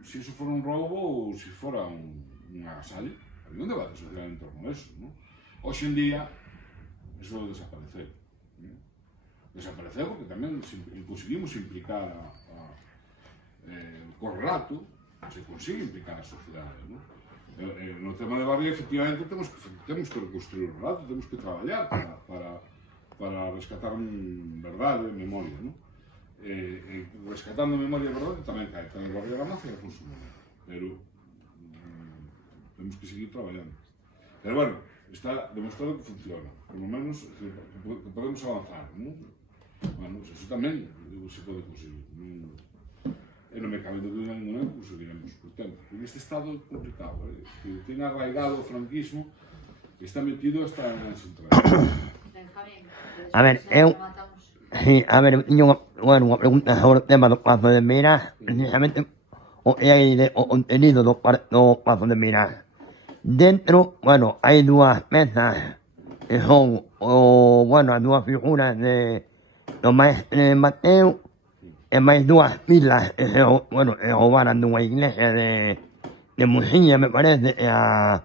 se iso fora un roubo ou se fora un agasallo. Había un debate social en torno a eso. Hoxe en día, iso desapareceu. Desapareceu porque tamén conseguimos implicar co relato, se consigue implicar a sociedade. No tema de Barrio, efectivamente, temos que reconstruir o relato, temos que traballar para rescatar verdade, memoria. Rescatando memoria e verdade tamén cae tamén Rodríguez Maza e Alfonso Molina, pero temos que seguir traballando. Pero bueno, está demostrado que funciona, por lo menos que podemos avanzar. Bueno, eso tamén se pode conseguir. E non me cabe dúbida ninguna que conseguiremos por tempo. En este estado é complicado, que ten arraigado o franquismo e está metido hasta en as entradas. A ver, unha pregunta sobre o tema do Pazo de Meirás, precisamente o contenido do Pazo de Meirás. Dentro, bueno, hai dúas pezas que son, as dúas figuras do Maestre Mateo e máis dúas pilas que se roubaran dunha iglesia de Muxiña, me parece, e a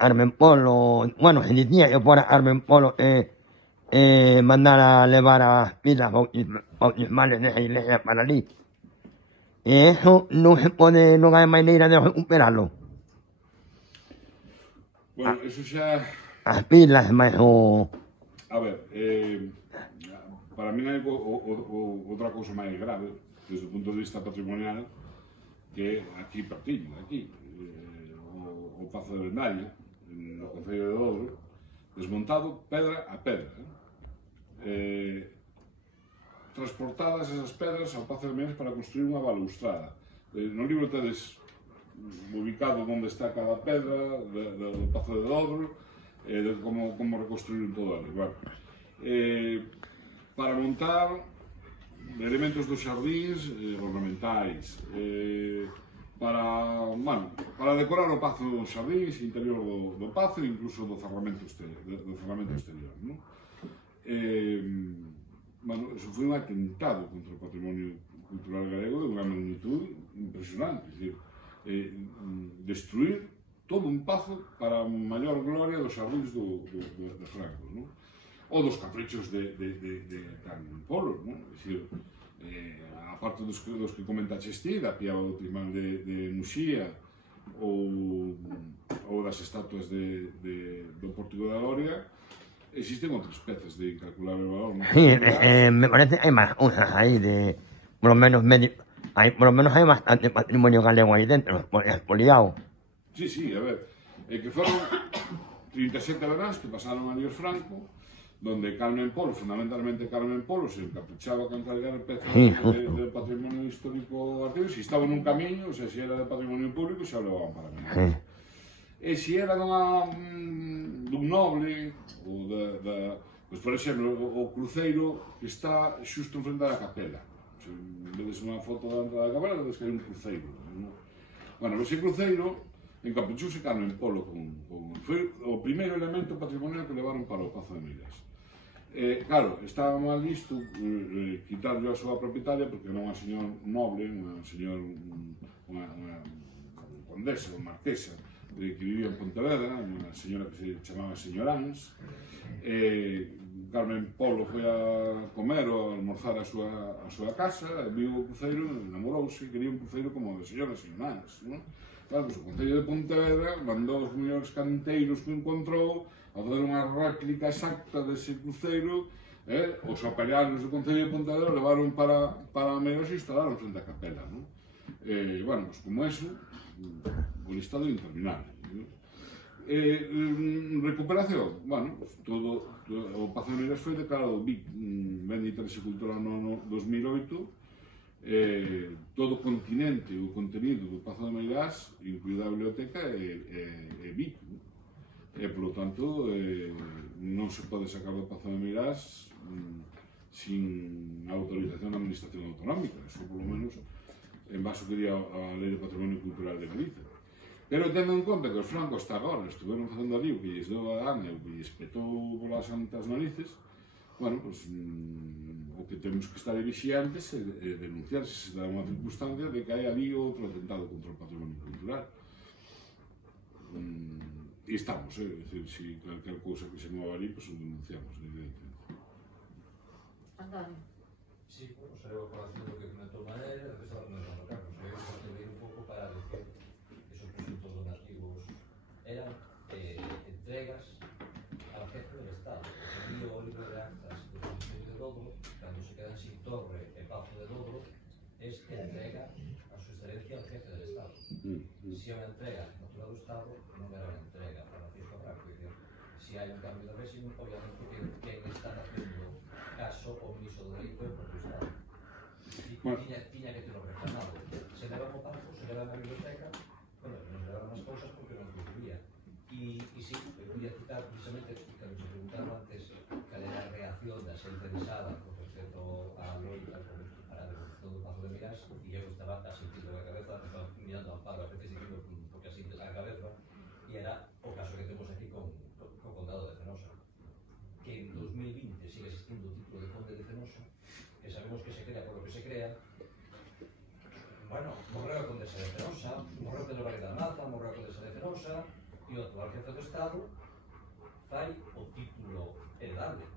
Armenpolo, se dicía que fora Armenpolo mandara a levar as pilas bautismales desa iglesia para ali. E eso non hai maneira de recuperarlo. Bueno, eso xa as pilas, máis o... A ver, para mí hai outra cousa máis grave, desde o punto de vista patrimonial, que aquí pertinho, aquí, o Pazo de Vendaña, no Concello de Douro, desmontado pedra a pedra. Transportadas esas pedras ao Pazo de Meiras para construir unha balaustrada. No libro tedes ubicado onde está cada pedra do Pazo de Douro, de como reconstruir todo ali. Bueno, para montar elementos dos xardíns ornamentais, para decorar o Pazo dos xardíns, interior do Pazo e incluso do cerramento exterior. ¿No? Eso foi un atentado contra o patrimonio cultural galego de unha magnitud impresionante. Es decir, destruir todo un pazo para a maior gloria dos xardíns de Franco, ¿no? Ou dos caprichos de Carmen Polo, ¿no? Es decir, a parte dos que comentaches ti, da Pía Bautismal de Muxía ou das estatuas do Pórtico da Gloria, existen outras pezas de incalculable valor. ¿No? Sí, me parece hai máis cousas aí de... Por lo menos hai bastante patrimonio galego aí dentro, expoliado. Sí, a ver, que foron 37 veráns que pasaron a Líos Franco, donde Carmen Polo, fundamentalmente Carmen Polo, se encaprichaba con cargar pezas de patrimonio histórico artístico, se estaba nun camiño, o sea, se era de patrimonio público, xa o levaban para mí. E se era dun noble, ou pues, por exemplo, o cruceiro que está xusto en frente da capela. O sea, vedes unha foto da entrada da capela, vedes que hai un cruceiro. ¿No? Bueno, ese cruceiro encapuchouse Carmen Polo foi o primeiro elemento patrimonial que levaron para o Pazo de Meiras. Claro, estaba mal visto quitarlo a súa propietaria porque era unha señora noble, unha condesa ou marquesa que vivía en Pontevedra, unha señora que se chamaba Señoráns. Carmen Polo foi a comer ou a almorzar a súa casa, viu o cruceiro, enamorouse, quería un cruceiro como o de señora Señoráns. Claro, pues, o Concello de Pontevedra mandou os mellores canteiros que encontrou a fazer unha réplica exacta dese cruceiro, os apelarios do Concello de Pontevedra levaron para Meiras e instalaron frente á capela. ¿No? Bueno, pues como eso, o listado interminable. ¿No? Recuperación, bueno, pues, todo o Pazo de Meiras foi declarado ben de interese cultural no 2008. Todo o continente, o contenido do Pazo de Meiras, incluída a biblioteca, é BIC. Por lo tanto, non se pode sacar do Pazo de Meiras sin autorización da Administración Autonómica. Eso, por lo menos, en base que diría a Lei de Patrimonio Cultural de Galicia. Pero tendo en conta que os francos hasta agora estuveron facendo ali o que lles deu a gana e o que lles petou polas santas narices, bueno, pues, o que temos que estar vixiantes é denunciar se dá unha circunstancia de que hai ali outro atentado contra o patrimonio cultural. E estamos, é dicir, se calquer cousa que se mova ali, pues o denunciamos, evidentemente. Antonio. Sí, bueno, será a colación do que comentou Manel, que estaba comentando Carlos, eu contribuir un pouco para decir que esos presuntos donativos eran entregas ao jefe del Estado. O libro de actas do Concello de Douro, cando se quedan sin torre e Pazo de Douro, es entrega a su excelencia ao jefe del Estado. Se é unha entrega natural do Estado, non era unha entrega para Francisco Franco. Se hai un cambio de régimen, obviamente que quen está facendo caso omiso do delito é o propio Estado. Tiña que ter o reclamado. Se levan o Pazo, se levan a biblioteca, bueno, nos levan as cousas porque non concluía. E sí, eu quería citar precisamente, cando se preguntaba antes cal era a reacción da xente interesada con respecto á loita para a devolución do Pazo de Meiras, e eu estaba asentindo a cabeza, estaba mirando a Amparo, a veces seguindo porque asintes a cabeza, e era o caso que temos aquí con o Condado de Fenosa, que en 2020 sigue existindo o título de Conde de Fenosa, que sabemos que se crea por lo que se crea. Bueno, morreu a Condesa de Fenosa, morreu Pedro Varela da Maza, morreu a Condesa de Fenosa, e o actual jefe do Estado fai o título heredable,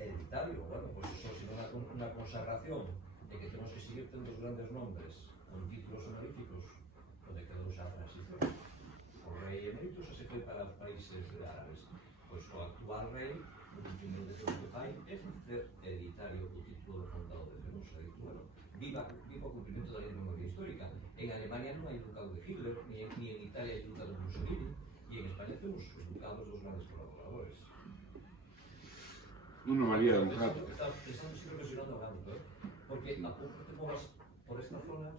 hereditario. Bueno, pois iso, se non é unha consagración e que temos que seguir tendo os grandes nombres con títulos honoríficos, onde quedou xa Francisco, o rei eméritus, ese foi para os países árabes. Pois o actual rei, o último de que fai, é facer hereditario o título de condado de Fenosa. Viva o cumprimento da lei de memoria histórica. En Alemania non hai ducado de Hitler, ni en Italia hai ducado de Mussolini, e en España temos os ducados dos grandes colaboradores. Unha María democrática. Estaba pensando si reflexionando hablando, porque a pouco que te movas por esta zona,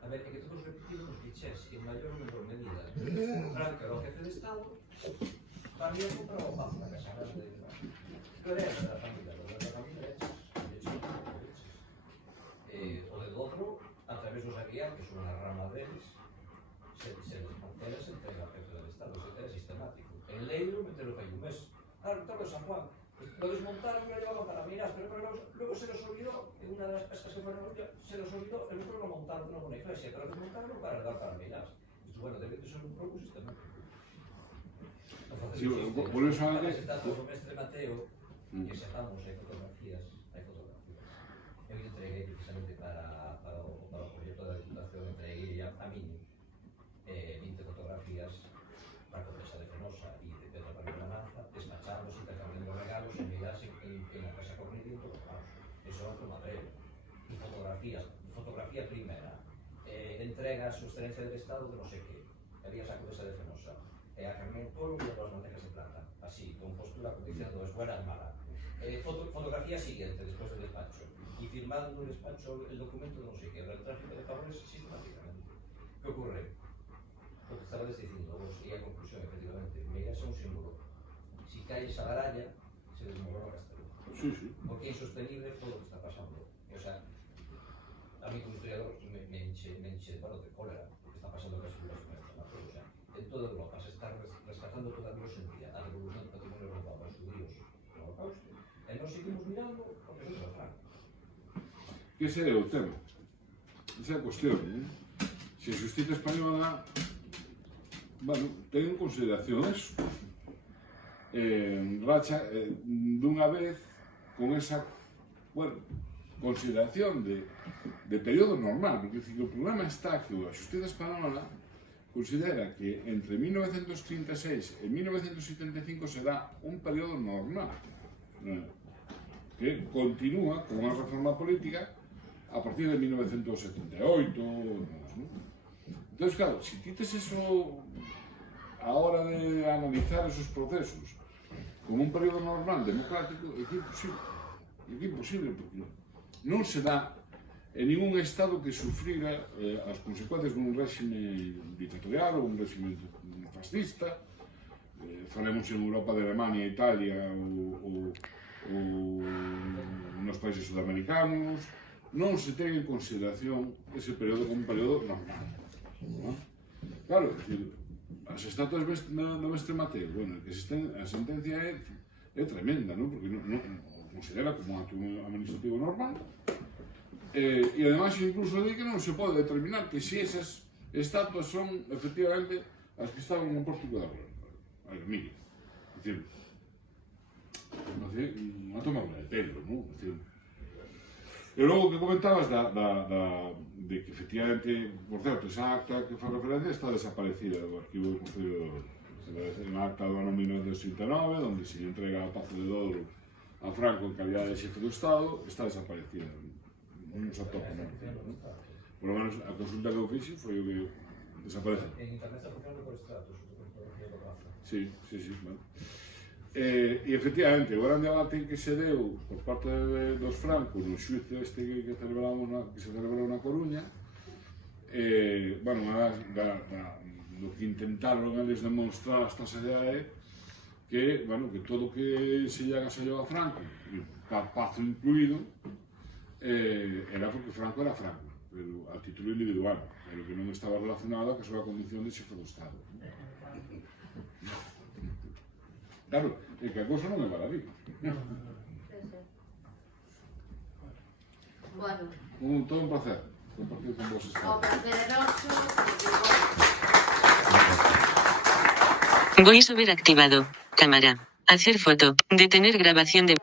a ver, é que todos repetimos os clichés, en maior ou menor medida. Franco era o jefe de Estado, para mí compraba o pazo na casa grande de Franco. Pero era da familia, o del outro, a través dos Aguiar, que son a rama deles, se desmantela, se entrega a jefe del Estado, era sistemático. En Leiro metelo fai un mes. Claro, todo San Juan. Lo desmontaron y lo llevaban para Minas, pero luego se los olvidó, en una de las pescas que fueron, se los olvidó, el otro lo montaron en una iglesia, pero desmontaron para dar para Minas. Entonces, bueno, debe de ser un poco sistemático. Sí, volvemos a ver. Está todo o mestre Mateo, que sepamos, hai fotografías. Eu entreguei precisamente para o proxecto da Diputación, entreguei a mí 20 fotografías para a Condesa de Fenosa e de Pedro Pablo Mananza, despachamos, intercambiando regalos, enviarse en la casa cognitiva todos los lados. Eso é outro papel. E fotografía primera, entrega a su excelencia del Estado de no sé qué, harías a Condesa de Fenosa, a Carmen Polo y a las bandejas de plata, así, con postura como diciendo es buena, es mala. Fotografía siguiente, después del despacho, y firmando en el despacho el documento de no sé qué, el tráfico de favores sistemáticamente. ¿Qué ocurre? Lo que estabas diciendo vos, y a conclusión, efectivamente, mira, es un símbolo. Si cae esa araya, se desmorona Castellón. Sí, sí. Porque es insostenible todo lo que está pasando. O sea, a mí como historiador me enche, bueno, de cólera, lo que está pasando en las figuras humanas. O sea, en toda Europa se está rescatando todavía hoy en día a la revolución del patrimonio robado a los judíos, el holocausto. E nos seguimos mirando porque somos Franco. Que ese é o tema. Esa é a cuestión, non? Se a xustiza española, bueno, ten en consideración eso. Racha dunha vez con esa, bueno, consideración de período normal, porque o problema está que a xustiza española considera que entre 1936 e 1975 se dá un período normal, que continúa con unha reforma política a partir de 1978, Entonces, claro, si quites eso a hora de analizar esos procesos como un período normal democrático, é imposible, porque non se dá en ningún estado que sufrira as consecuencias dun réxime dictatorial ou un réxime fascista. Falemos en Europa de Alemania, Italia ou nos países sudamericanos, non se ten en consideración ese período como un período normal. Claro, é dicir, as estatuas do mestre Mateo, bueno, a sentencia é tremenda, non? Porque non considera como un acto administrativo normal, e además incluso di que non se pode determinar que si esas estatuas son efectivamente as que estaban no pórtico da Gloria. A ver, mire, é dicir, non tomamos de pelo, non? E logo que comentabas de que efectivamente, por certo, esa acta que foi referencia está desaparecida do arquivo do Concello de Douro. É unha acta do ano 1969, onde se lle entrega a Pazo de Douro a Franco en calidad de xefe do Estado, está desaparecida. Non se atopa, non? Por lo menos a consulta que eu fixe foi o que desaparece. En internet está funcionando por estratos, o Plaza. Sí, bueno. E efectivamente, o gran debate que se deu por parte dos francos no xuizo este que se celebrou na Coruña, bueno, do que intentaron eles demonstrar esta sociedade que, bueno, que todo o que se lle agasallou a Franco, Pazo incluído, era porque Franco era Franco, pero a título individual, pero que non estaba relacionado a que a súa condición de xefe do Estado. Claro, é que a cosa non é baladí. Bueno. Todo un placer compartir con vos esta. O placer é noso. VoiceOver activado. Cámara. Hacer foto. Detener grabación de...